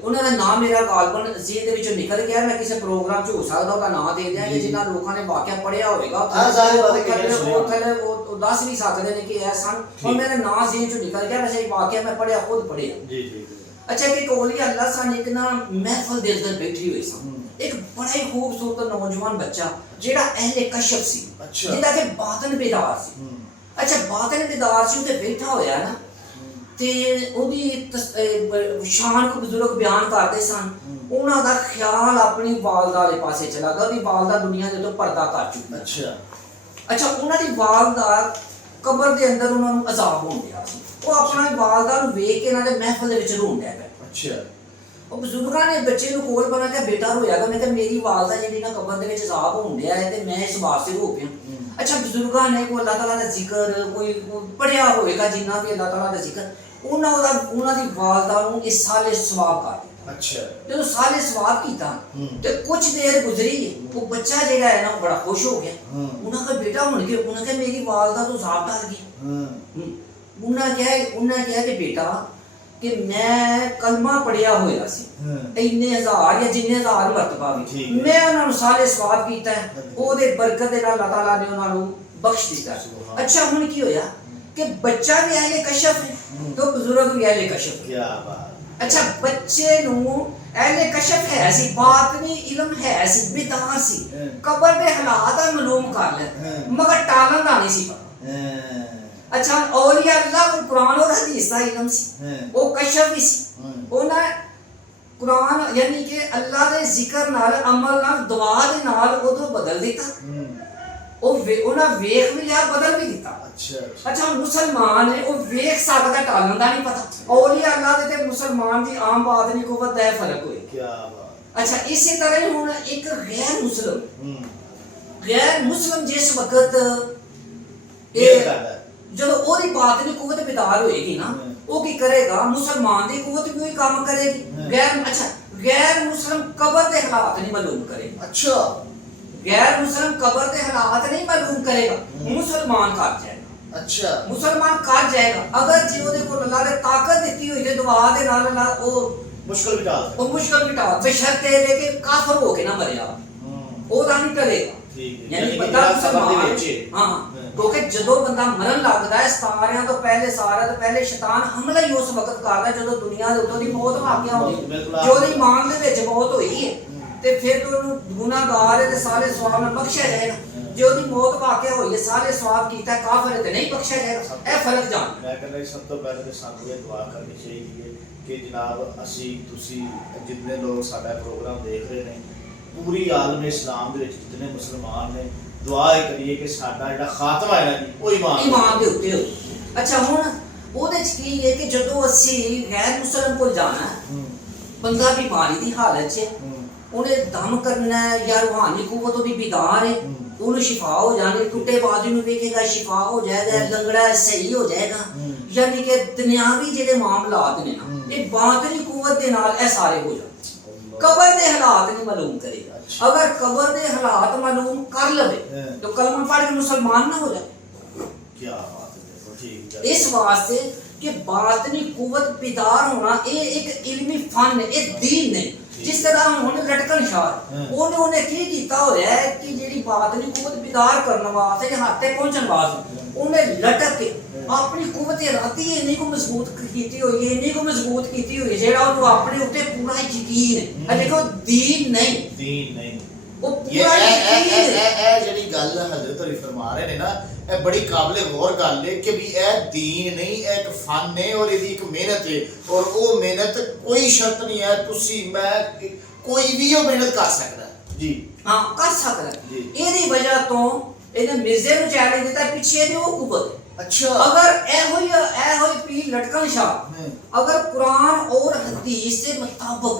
ਉਹਨਾਂ ਦਾ ਨਾਮ ਮੇਰਾ ਗਾਲਬਨ ਜ਼ੇਹਨ ਦੇ ਵਿੱਚੋਂ ਨਿਕਲ ਗਿਆ, ਮੈਂ ਕਿਸੇ ਪ੍ਰੋਗਰਾਮ 'ਚ ਹੋ ਸਕਦਾ ਉਹਦਾ ਨਾਮ ਦੇ ਦਿਆਂਗੇ, ਜਿਨ੍ਹਾਂ ਲੋਕਾਂ ਨੇ ਵਾਕਿਆ ਪੜ੍ਹਿਆ ਹੋਵੇਗਾ ਉਹ ਦੱਸ ਨਹੀਂ ਸਕਦੇ ਨੇ ਕਿ ਇਹ ਸਨ, ਔਰ ਮੇਰਾ ਨਾਮ ਜ਼ੇਹਨ 'ਚੋਂ ਨਿਕਲ ਗਿਆ, ਵੈਸੇ ਵਾਕਿਆ ਮੈਂ ਪੜ੍ਹਿਆ, ਖੁਦ ਪੜ੍ਹਿਆ। ਅੱਛਾ ਕਿ ਇੱਕ ਔਲੀਆ ਅੱਲਾਹ ਸਨ, ਇੱਕ ਨਾ ਮਹਿਫਲ ਦੇ ਅੰਦਰ ਬੈਠੀ ਹੋਈ ਸਨ, ਇੱਕ ਬੜਾ ਹੀ ਖੂਬਸੂਰਤ ਨੌਜਵਾਨ ਬੱਚਾ ਜਿਹੜਾ ਅਹਿਲੇ ਕਸ਼ਫ ਸੀ, ਜਿਹਦਾ ਕਿ ਬਾਤਨ ਬੇਦਾਰ ਸੀ। ਅੱਛਾ ਬਾਤਨ ਬੇਦਾਰ ਸੀ, ਉੱਤੇ ਬੈਠਾ ਹੋਇਆ ਨਾ, ਤੇ ਉਹਦੀ ਸ਼ਾਨ ਕੋ ਬਜ਼ੁਰਗ ਬਿਆਨ ਕਰਦੇ ਸਨ। ਉਹਨਾਂ ਦਾ ਖਿਆਲ ਆਪਣੀ ਵਾਲਦਾ ਦੇ ਪਾਸੇ ਚਲਾ ਗਿਆ, ਉਹਦੀ ਵਾਲਦਾ ਦੁਨੀਆ ਦੇ ਤੋਂ ਪਰਦਾ ਕਰ ਚੁੱਕੀ। ਅੱਛਾ ਉਹਨਾਂ ਦੀ ਵਾਲਦਾ ਕਬਰ ਦੇ ਅੰਦਰ ਉਹਨਾਂ ਨੂੰ ਅਜ਼ਾਬ ਹੋਣ ਡਿਆ ਸੀ, ਉਹ ਆਪਣਾ ਵਾਲਦਾ ਨੂੰ ਵੇਖ ਕੇ ਇਹਨਾਂ ਦੇ ਮਹਿਫਲ ਦੇ ਵਿੱਚ ਰੋਣ ਡਿਆ ਪਿਆ। ਉਹ ਬਜ਼ੁਰਗਾਂ ਨੇ ਬੱਚੇ ਨੂੰ ਕੋਲ ਬਣਾ ਕੇ ਬੇਟਾ ਰੋਇਆਗਾ, ਮੈਂ ਕਿਹਾ ਮੇਰੀ ਵਾਲਦਾ ਜਿਹੜੀ ਨਾ ਕਬਰ ਦੇ ਵਿੱਚ ਅਜ਼ਾਬ ਹੋਣ ਡਿਆ ਹੈ ਤੇ ਮੈਂ ਇਸ ਵਾਸਤੇ ਰੋ ਪਿਆ। ਅੱਛਾ ਬਜ਼ੁਰਗਾਂ ਨੇ ਕੋਈ ਅੱਲਾਹ ਤਾਲਾ ਦਾ ਜ਼ਿਕਰ ਕੋਈ ਪੜ੍ਹਿਆ ਹੋਏਗਾ, ਜਿੰਨਾ ਵੀ ਅੱਲਾਹ ਤਾਲਾ ਦਾ ਜ਼ਿਕਰ, ਉਹਨਾਂ ਦੀ ਵਾਲਦਾ ਨੂੰ ਇਸ ਸਾਲੇ ਸਵਾਬ ਕਰ ਦਿੱਤਾ। ਜਦੋਂ ਸਾਲੇ ਸਵਾਬ ਕੀਤਾ ਤੇ ਕੁਝ ਦੇਰ ਗੁਜ਼ਰੀ, ਉਹ ਬੱਚਾ ਜਿਹੜਾ ਹੈ ਨਾ ਉਹ ਬੜਾ ਖੁਸ਼ ਹੋ ਗਿਆ। ਉਹਨਾਂ ਦਾ ਬੇਟਾ ਹੁਣ ਕੇ ਉਹਨਾਂ ਕਿਹਾ ਮੇਰੀ ਵਾਲਦਾ ਤੋਂ ਜ਼ਾਬ ਟਲ ਗਈ। ਉਹਨਾਂ ਕਿਹਾ ਕਿ ਬੇਟਾ ਕਿ ਮੈਂ ਕਲਮਾ ਪੜਿਆ ਹੋਇਆ ਸੀ ਇੰਨੇ ਹਜ਼ਾਰ ਜਾਂ ਜਿੰਨੇ ਹਜ਼ਾਰ ਮਰਤਬਾ ਵੀ, ਮੈਂ ਉਹਨਾਂ ਨੂੰ ਸਾਲੇ ਸਵਾਬ ਕੀਤਾ, ਉਹਦੇ ਬਰਕਤ ਦੇ ਨਾਲ ਅੱਲਾਹ ਤਾਲਾ ਨੇ ਉਹਨਾਂ ਨੂੰ ਬਖਸ਼ ਦਿੱਤਾ। ਅੱਛਾ ਹੁਣ ਕੀ ਹੋਇਆ ਕਿ ਬੱਚਾ ਵੀ ਅਹਿਲੇ ਕਸ਼ਫ ਹੈ ਤੇ ਬਜ਼ੁਰਗ ਵੀ ਅਹਿਲੇ ਕਸ਼ਫ ਹੈ। ਅੱਛਾ ਬੱਚੇ ਨੂੰ ਅਹਿਲੇ ਕਸ਼ਫ ਹੈ ਸੀ, ਬਾਤਨੀ ਇਲਮ ਹੈ ਸੀ, ਬਿਦਾਰ ਸੀ, ਕਬਰ ਦੇ ਹਾਲਾਤ ਮਾਲੂਮ ਕਰ ਲੈ, ਮਗਰ ਟਾਲਣ ਦਾ ਨਹੀਂ ਸੀ ਪਤਾ। ਅੱਛਾ ਔਲੀਆ ਅੱਲਾਹ ਨੂੰ ਕੁਰਾਨ ਔਰ ਹਦੀਸ ਦਾ ਇਲਮ ਸੀ, ਉਹ ਕਸ਼ਫ ਵੀ ਸੀ। ਉਹਨਾਂ ਕੁਰਾਨ ਯਾਨੀ ਕਿ ਅੱਲਾਹ ਦੇ ਜ਼ਿਕਰ ਨਾਲ, ਅਮਲ ਨਾਲ, ਦੁਆ ਦੇ ਨਾਲ ਉਹਨੂੰ ਬਦਲ ਦਿੱਤਾ। ਉਹਨਾਂ ਵੇਖ ਵੀ ਲਿਆ, ਬਦਲ ਵੀ ਦਿੱਤਾ। ਅੱਛਾ ਮੁਸਲਮਾਨ ਨੇ ਉਹ ਵੇਖ ਸਕਦਾ, ਟਾਲਣ ਦਾ ਨਹੀਂ ਪਤਾ। ਔਲੀਆ ਅੱਲਾਹ ਦੇ ਤੇ ਮੁਸਲਮਾਨ ਦੀ ਆਮ ਬਾਤ ਨਹੀਂ ਕੁਵਤ ਦਾ ਫਰਕ ਹੋਏ। ਅੱਛਾ ਇਸੇ ਤਰ੍ਹਾਂ ਹੀ ਹੁਣ ਇੱਕ ਗੈਰ ਮੁਸਲਮ ਜਿਸ ਵਕਤ ਜਦੋਂ ਉਹਦੀ ਬਾਤ ਦੀ ਕੁਵਤ ਬਿਦਾਰ ਹੋਏਗੀ ਨਾ, ਉਹ ਕੀ ਕਰੇਗਾ, ਮੁਸਲਮਾਨ ਦੀ ਕੁਵਤ ਵੀ ਉਹੀ ਕੰਮ ਕਰੇਗੀ। ਗੈਰ ਮੁਸਲਮ ਕਬਰ ਦੇ ਹਾਲਾਤ ਨਹੀਂ ਮਾਲੂਮ ਕਰੇਗਾ। गैर मुसलमान कब्र के हालात नहीं मालूम करेगा, मुसलमान कर जाएगा। अच्छा मुसलमान कर जाएगा अगर जी ਉਹਦੇ ਕੋਲ ਅੱਲਾਹ ਨੇ ਤਾਕਤ ਦਿੱਤੀ ਹੋਈ ਤੇ ਦੁਆ ਦੇ ਨਾਲ ਅੱਲਾਹ ਉਹ ਮੁਸ਼ਕਲ ਮਿਟਾ ਬਸ਼ਰਤੇ ਲੈ ਕੇ ਕਾਫਰ ਹੋ ਕੇ ਨਾ ਮਰਿਆ, ਉਹਦਾ ਨਹੀਂ ਟਲੇਗਾ। ਠੀਕ ਯਾਨੀ ਬੰਦਾ ਮੁਸਲਮਾਨ ਹਾਂ, ਹਾਂ। ਕਿਉਂਕਿ ਜਦੋਂ ਬੰਦਾ ਮਰਨ ਲੱਗਦਾ ਹੈ ਸਾਰਿਆਂ ਤੋਂ ਪਹਿਲੇ ਸ਼ੈਤਾਨ ਹਮਲਾ ਹੀ ਉਸ ਵਕਤ ਕਰਦਾ ਜਦੋਂ ਦੁਨੀਆ ਦੇ ਉੱਤੋਂ ਦੀ ਮੌਤ ਵਾਕਿਆ ਹੋਈ, ਜੋ ਉਹਦੀ ਇਮਾਨ ਦੇ ਵਿੱਚ ਮੌਤ ਹੋਈ ਹੈ ਤੇ ਫਿਰ ਉਹਨੂੰ ਗੁਨਾਹਗਾਰ ਹੈ ਤੇ ਸਾਰੇ ਸਵਾਬ ਨਾਲ ਬਖਸ਼ਿਆ ਜਾਏਗਾ। ਜੇ ਉਹਦੀ ਮੌਤ ਵਾਕਿਆ ਹੋਈ ਹੈ ਸਾਰੇ ਸਵਾਬ ਕੀਤਾ ਕਾਫਰ ਹੈ ਤੇ ਨਹੀਂ ਬਖਸ਼ਿਆ ਜਾਏਗਾ। ਇਹ ਫਰਕ ਜਾਣ। ਮੈਂ ਕਹਿੰਦਾ ਸਭ ਤੋਂ ਪਹਿਲੇ ਤਾਂ ਸਾਨੂੰ ਇਹ ਦੁਆ ਕਰਨੀ ਚਾਹੀਦੀ ਹੈ ਕਿ ਜਨਾਬ ਅਸੀਂ ਤੁਸੀਂ ਜਿੰਨੇ ਲੋਕ ਸਾਡਾ ਪ੍ਰੋਗਰਾਮ ਦੇਖ ਰਹੇ ਨੇ ਪੂਰੀ ਆਲਮ ਇਸਲਾਮ ਦੇ ਵਿੱਚ ਜਿੰਨੇ ਮੁਸਲਮਾਨ ਨੇ ਦੁਆ ਇਹ ਕਰੀਏ ਕਿ ਸਾਡਾ ਜਿਹੜਾ ਖਾਤਮਾ ਹੈ ਨਾ ਜੀ ਉਹ ਈਮਾਨ ਦੇ ਉੱਤੇ ਹੋਵੇ। ਅੱਛਾ ਹੁਣ ਉਹਦੇ ਚ ਕੀ ਹੈ ਕਿ ਜਦੋਂ ਅਸੀਂ ਗੈਰ ਮੁਸਲਮਾਨ ਕੋਲ ਜਾਣਾ ਬੰਦਾ ਬਿਮਾਰੀ ਦੀ ਹਾਲਤ 'ਚ ਉਹਨੇ ਦਮ ਕਰਨਾ ਜਾਂ ਰੂਹਾਨੀ ਕੁਵਤ ਉਹਦੀ ਬਿਦਾਰ ਹੈ ਉਹਨੂੰ ਸ਼ਿਫਾ ਹੋ ਜਾਣੀ, ਟੁੱਟੇ ਬਾਜ਼ੂ ਨੂੰ ਵੇਖੇਗਾ ਸ਼ਿਫਾ ਹੋ ਜਾਏਗਾ, ਲੰਗੜਾ ਸਹੀ ਹੋ ਜਾਏਗਾ। ਯਾਨੀ ਕਿ ਦੁਨਿਆਵੀ ਜਿਹੜੇ ਮਾਮਲਾਤ ਨੇ ਨਾ ਇਹ ਬਾਤਨੀ ਕੁਵਤ ਦੇ ਨਾਲ ਇਹ ਸਾਰੇ ਹੋ ਜਾਂਦੇ। ਕਬਰ ਦੇ ਹਾਲਾਤ ਨਹੀਂ ਮਾਲੂਮ ਕਰੇਗਾ। ਅਗਰ ਕਬਰ ਦੇ ਹਾਲਾਤ ਮਾਲੂਮ ਕਰ ਲਵੇ ਤਾਂ ਕਲਮਾ ਪੜ੍ਹ ਕੇ ਮੁਸਲਮਾਨ ਨਾ ਹੋ ਜਾਏ। ਕੀ ਬਾਤ ਹੈ, ਠੀਕ ਹੈ। ਇਸ ਵਾਸਤੇ ਕਿ ਬਾਤਨੀ ਕੁਵਤ ਬਿਦਾਰ ਹੋਣਾ ਇਹ ਇੱਕ ਇਲਮੀ ਫਨ ਹੈ, ਇਹ ਦੀਨ ਨਹੀਂ। ਜਿਸ ਤਰ੍ਹਾਂ ਹੁਣ ਲਟਕਣ ਸ਼ਾਹ ਉਹਨੇ ਕੀ ਕੀਤਾ ਹੋਇਆ ਹੈ ਕਿ ਜਿਹੜੀ ਬਾਤਨੀ ਕੁਵਤ ਬਿਦਾਰ ਕਰਨ ਵਾਸਤੇ ਹੱਥ ਤੇ ਪਹੁੰਚਣ ਵਾਸਤੇ ਉਹਨੇ ਲਟਕ ਕੇ ਆਪਣੀ ਕੁਵਤ ਇਰਾਦੀ ਇੰਨੀ ਕੋ ਮਜ਼ਬੂਤ ਕੀਤੀ ਹੋਈ ਹੈ, ਇੰਨੀ ਕੋ ਮਜ਼ਬੂਤ ਕੀਤੀ ਹੋਈ ਹੈ ਜਿਹੜਾ ਉਹਨੂੰ ਆਪਣੇ ਉੱਤੇ ਪੂਰਾ ਯਕੀਨ ਹੈ। ਦੇਖੋ ਦੀਨ ਨਹੀਂ ਉਹ ਪੂਰਾ ਯਕੀਨ ਹੈ। ਇਹ ਜਿਹੜੀ ਗੱਲ ਹਜ਼ਰਤ ਅਲੀ ਫਰਮਾ ਰਹੇ ਨੇ ਨਾ ਇਹ ਬੜੀ ਕਾਬਲੇ ਗੌਰ ਗੱਲ ਹੈ ਕਿ ਵੀ ਇਹ ਦੀਨ ਨਹੀਂ, ਇਹ ਇੱਕ ਫਨ ਹੈ ਔਰ ਇਹਦੀ ਇੱਕ ਮਿਹਨਤ ਹੈ ਔਰ ਉਹ ਮਿਹਨਤ ਕੋਈ ਸ਼ਰਤ ਨਹੀਂ ਹੈ ਤੁਸੀਂ ਮੈਂ ਕੋਈ ਵੀ ਉਹ ਮਿਹਨਤ ਕਰ ਸਕਦਾ ਜੀ। ਹਾਂ ਕਰ ਸਕਦਾ। ਇਹਦੀ ਵਜ੍ਹਾ ਤੋਂ ਇਹਨੇ ਮਿਰਜ਼ੇ ਨੂੰ ਚੈਲੰਜ ਦਿੱਤਾ ਪਿੱਛੇ ਦੇ ਉਹ ਕੁਵਤ। ਅੱਛਾ ਅਗਰ ਇਹੋ ਹੀ ਪੀਰ ਲਟਕਣ ਸ਼ਾਹ ਅਗਰ ਕੁਰਾਨ और हदीस के मुताबिक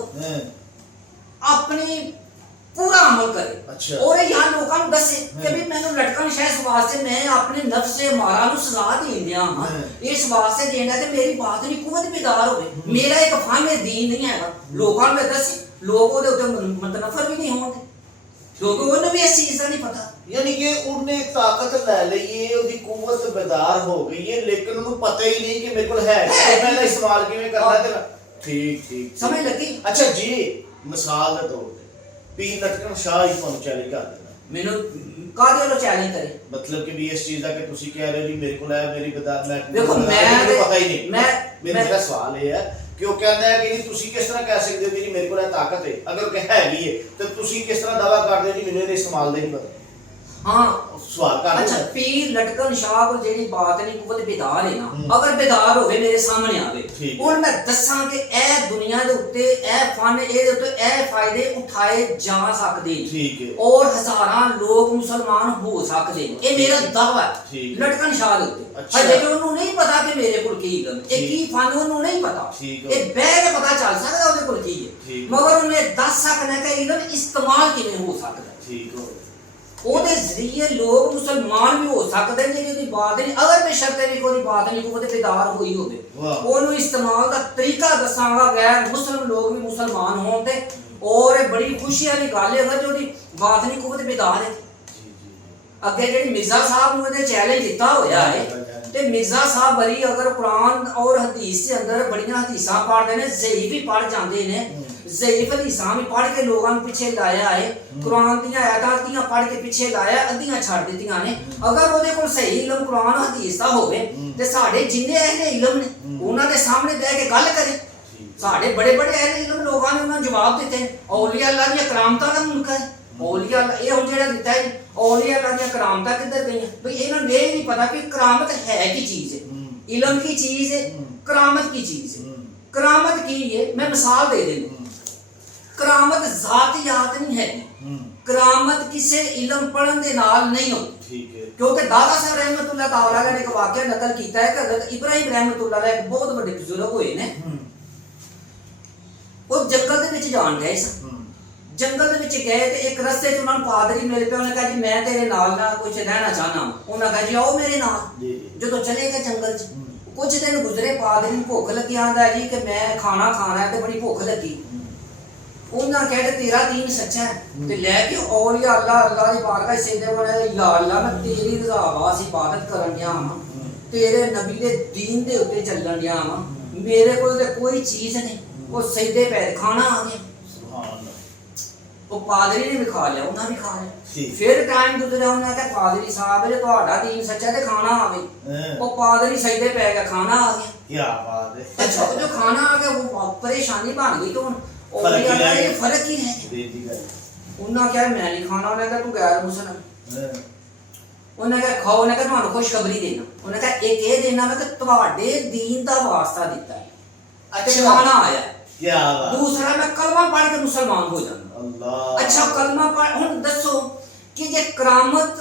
अपनी पूरा अमल करे और यहाँ लोगों को दसे कि भी मैंने लटकन शाह इस वास्ते मैं अपने नफ्स से मारा नु सलाह दी दिया हां इस वास्ते देना कि मेरी बात नहीं कुवत बेदार होवे मेरा एक फन दीन नहीं है लोगों में दसे लोग ਉਹਦੇ ਉੱਤੇ ਮਤਨਫਰ ਵੀ ਨਹੀਂ ਹੋਣਗੇ ਕਿਉਂਕਿ ਉਹਨੂੰ ਵੀ ਇਸ ਚੀਜ਼ ਦਾ ਨਹੀਂ ਪਤਾ। यानी कि उन्हें ताकत ले ली है ਉਹਦੀ ਕੁਵਤ बेदार हो गई है लेकिन ਉਹਨੂੰ ਪਤਾ ਹੀ ਨਹੀਂ ਕਿ ਮੇਰੇ ਕੋਲ ਹੈ ਮੈਂ ਇਹਦਾ ਇਸਤੇਮਾਲ ਕਿਵੇਂ ਕਰਨਾ ਤੇ ਠੀਕ ਸਮਝ ਲੱਗੀ। ਅੱਛਾ ਜੀ ਮਿਸਾਲ ਦੇ ਤੌਰ ਤੇ ਪੀਰ ਲਟਕਣ ਸ਼ਾਹ ਹੀ ਤੁਹਾਨੂੰ ਚੈਲੰਜ ਕਰ ਦਿੰਦਾ ਮੈਨੂੰ ਕਾਹਦੇ ਵੱਲੋਂ ਚੈਲੰਜ ਕਰੇ मतलब कि भी इस चीज का कि ਤੁਸੀਂ ਕਹਿ ਰਹੇ ਹੋ ਜੀ ਮੇਰੇ ਕੋਲ ਹੈ ਮੇਰੀ बेदार मैं देखो मैं पता ही नहीं मेरा सवाल ये है कि ਉਹ ਕਹਿੰਦਾ ਹੈ ਕਿ ਤੁਸੀਂ ਕਿਸ ਤਰ੍ਹਾਂ ਕਹਿ ਸਕਦੇ ਹੋ ਕਿ ਜੀ ਮੇਰੇ ਕੋਲ ਇਹ ਤਾਕਤ ਹੈ ਅਗਰ ਉਹ ਹੈਗੀ ਹੈ ਤਾਂ ਤੁਸੀਂ ਕਿਸ ਤਰ੍ਹਾਂ ਦਾਵਾ ਕਰਦੇ ਹੋ ਜੀ ਮੈਨੂੰ ਇਹਦੇ ਇਸਤੇਮਾਲ ਦਾ ਨਹੀਂ ਪਤਾ। हाँ सवाल कर अच्छा पीर लटकन शाह को जेडी बात नहीं कुवत बेदार है ना अगर बेदार होवे मेरे सामने आवे और मैं दसां कि ए दुनिया दे उत्ते ए फन ए दे उत्ते ए फायदे उठाए जा सकदे ठीक है और हजारां लोग मुसलमान हो सकदे ए मेरा दावा है लटकन शाह दे उत्ते अजे कि उन्होंने नहीं पता कि मेरे कोल की इल्म ए की फन उन्होंने नहीं पता ए बैठ के पता चल सकदा ओदे कोल की है मगर उन्हें दस सकना कि इल्म इस्तेमाल किवें हो सकदा। ठीक हो ਉਹਦੇ ਜ਼ਰੀਏ ਲੋਕ ਮੁਸਲਮਾਨ ਵੀ ਹੋ ਸਕਦੇ ਨੇ ਜਿਹਦੀ ਬਾਤ ਨਹੀਂ ਅਗਰ ਮੈਂ ਸ਼ਰਤ ਨਹੀਂ ਕੋਈ ਬਾਤ ਨਹੀਂ ਕੋਈ ਬੇਦਾਰ ਹੋਈ ਹੋਵੇ ਉਹਨੂੰ ਇਸਤੇਮਾਲ ਦਾ ਤਰੀਕਾ ਦੱਸਾਂਗਾ ਗੈਰ ਮੁਸਲਮ ਲੋਕ ਵੀ ਮੁਸਲਮਾਨ ਹੋਣ ਤੇ ਔਰ ਇਹ ਬੜੀ ਖੁਸ਼ੀ ਵਾਲੀ ਗੱਲ ਹੈ ਕਿ ਉਹਦੀ ਬਾਤ ਨਹੀਂ ਕੋਈ ਬੇਦਾਰ ਹੈ। ਅੱਗੇ ਜਿਹੜੀ ਮਿਰਜ਼ਾ ਸਾਹਿਬ ਨੂੰ ਇਹਦੇ ਚੈਲੰਜ ਦਿੱਤਾ ਹੋਇਆ ਹੈ ਤੇ ਮਿਰਜ਼ਾ ਸਾਹਿਬ ਬੜੀ ਅਗਰ ਕੁਰਾਨ ਔਰ ਹਦੀਸ ਦੇ ਅੰਦਰ ਬੜੀਆਂ ਹਦੀਸਾਂ ਪੜ੍ਹਦੇ ਨੇ ਜ਼ਈਫ ਵੀ ਪੜ੍ਹ ਜਾਂਦੇ ਨੇ ਜ਼ਈਫ ਹਦੀਸਾਂ ਵੀ ਪੜ੍ਹ ਕੇ ਲੋਕਾਂ ਨੂੰ ਪਿੱਛੇ ਲਾਇਆ ਹੈ ਕੁਰਾਨ ਦੀਆਂ ਆਇਤਾਂ ਦੀਆਂ ਪੜ੍ਹ ਕੇ ਪਿੱਛੇ ਲਾਇਆ ਅੱਧੀਆਂ ਛੱਡ ਦਿੱਤੀਆਂ ਨੇ। ਅਗਰ ਉਹਦੇ ਕੋਲ ਸਹੀ ਇਲਮ ਕੁਰਾਨ ਹਦੀਸ ਦਾ ਹੋਵੇ ਤੇ ਸਾਡੇ ਜਿੰਨੇ ਅਹਿਲੇ ਇਲਮ ਨੇ ਉਹਨਾਂ ਦੇ ਸਾਹਮਣੇ ਬਹਿ ਕੇ ਗੱਲ ਕਰੇ। ਸਾਡੇ ਬੜੇ ਅਹਿਲੇ ਇਲਮ ਲੋਕਾਂ ਨੇ ਉਹਨਾਂ ਨੂੰ ਜਵਾਬ ਦਿੱਤੇ ਔਲੀਆ ਅੱਲਾਹ ਦੀਆਂ ਕਰਾਮਤਾਂ ਦਾ ਮੁਨਕਰ ਹੈ ਔਲੀਆ ਇਹ ਹੁਣ ਜਿਹੜਾ ਦਿੱਤਾ ਹੈ ਔਲੀਆ ਅੱਲਾਹ ਦੀਆਂ ਕਰਾਮਤਾਂ ਕਿੱਧਰ ਗਈਆਂ ਬਈ ਇਹਨਾਂ ਨੂੰ ਇਹ ਨਹੀਂ ਪਤਾ ਕਿ ਕਰਾਮਤ ਹੈ ਕੀ ਚੀਜ਼ ਹੈ इलम की चीज है करामत की चीज है। करामत की है मैं मिसाल दे देता करामत ज़ातियात नहीं है करामत किसी इलम पढ़न दे नाल नहीं होती क्योंकि दादा साहब रहमतुल्लाह तआला ने एक वाकया नकल किया है कि हज़रत इब्राहिम रहमतुल्लाह अलैह एक बहुत बड़े बुजुर्ग हुए ने वो जंगल दे विच जान गए जंगल दे विच गए ते एक रस्ते च उन्होंने पादरी मिल पे उन्होंने कहा जी मैं तेरे नाल ना कुछ रहना चाहना उन्होंने कहा जी आओ मेरे नाल जो चले गए जंगल च कुछ दिन गुजरे पादरी भुख लगी आंदा जी कि मैं खाना खाना है ते बड़ी भुख लगी उन्होंने कहा तेरा दीन सच्चा है ते लेके औलिया अल्लाह दी बारगाह सिजदे बने या अल्लाह मैं तेरी रज़ा वास्ते इबादत करन दिया हां तेरे नबी दे दीन दे उत्ते चलण दिया हां मेरे कोल ते कोई चीज नहीं वो सिजदे पे खाना आ गया सुभान अल्लाह ਉਹ ਪਾਦਰੀ ਨੇ ਵੀ ਖਾ ਲਿਆ, ਉਹਨਾਂ ਵੀ ਖਾ ਲਿਆ। ਠੀਕ। ਫਿਰ ਟਾਈਮ ਗੁਜ਼ਰਿਆ, ਉਹਨਾਂ ਕਿਹਾ ਪਾਦਰੀ ਸਾਹਿਬ ਜੇ ਤੁਹਾਡਾ ਦੀਨ ਸੱਚਾ ਤੇ ਖਾਣਾ ਆਵੇ। ਉਹ ਪਾਦਰੀ ਸਜਦੇ ਪੈ ਗਿਆ, ਖਾਣਾ ਆ ਗਿਆ। ਕੀ ਬਾਤ ਹੈ। ਅੱਛਾ ਜੋ ਖਾਣਾ ਆ ਗਿਆ ਉਹ ਪਰੇਸ਼ਾਨੀ ਬਣ ਗਈ, तो ਉਹ ਫਰਕ ਹੀ ਰਹਿ ਗਿਆ। ਫਰਕ ਹੀ ਰਹਿ ਗਿਆ। ਉਹਨਾਂ ਕਿਹਾ ਮੈਂ ਨਹੀਂ ਖਾਣਾ, ਉਹਨੇ ਕਿਹਾ ਤੂੰ ਗੈਰ ਮੁਸਲਮ। ਉਹਨੇ ਕਿਹਾ ਖਾਓ, ਉਹਨੇ ਕਿਹਾ ਤੁਹਾਨੂੰ ਖੁਸ਼ਖਬਰੀ ਦੇਣਾ। ਉਹਨੇ ਕਿਹਾ ਇੱਕ ਇਹ ਦੇਣਾ ਮੈਂ ਕਿ ਤੁਹਾਡੇ ਦੀਨ ਦਾ ਵਾਸਤਾ ਦਿੱਤਾ ਹੈ, ਅੱਛਾ ਖਾਣਾ ਆਇਆ। ਕੀ ਬਾਤ। ਦੂਸਰਾ ਮੈਂ ਕਲਮਾ ਪੜ੍ਹ ਕੇ ਮੁਸਲਮਾਨ ਹੋ ਜਾਣਾ। ਅੱਲਾਹ। ਅੱਛਾ ਕਲਮਾ ਪੜ੍ਹ, ਹੁਣ ਦੱਸੋ ਕਿ ਜੇ ਕਰਾਮਤ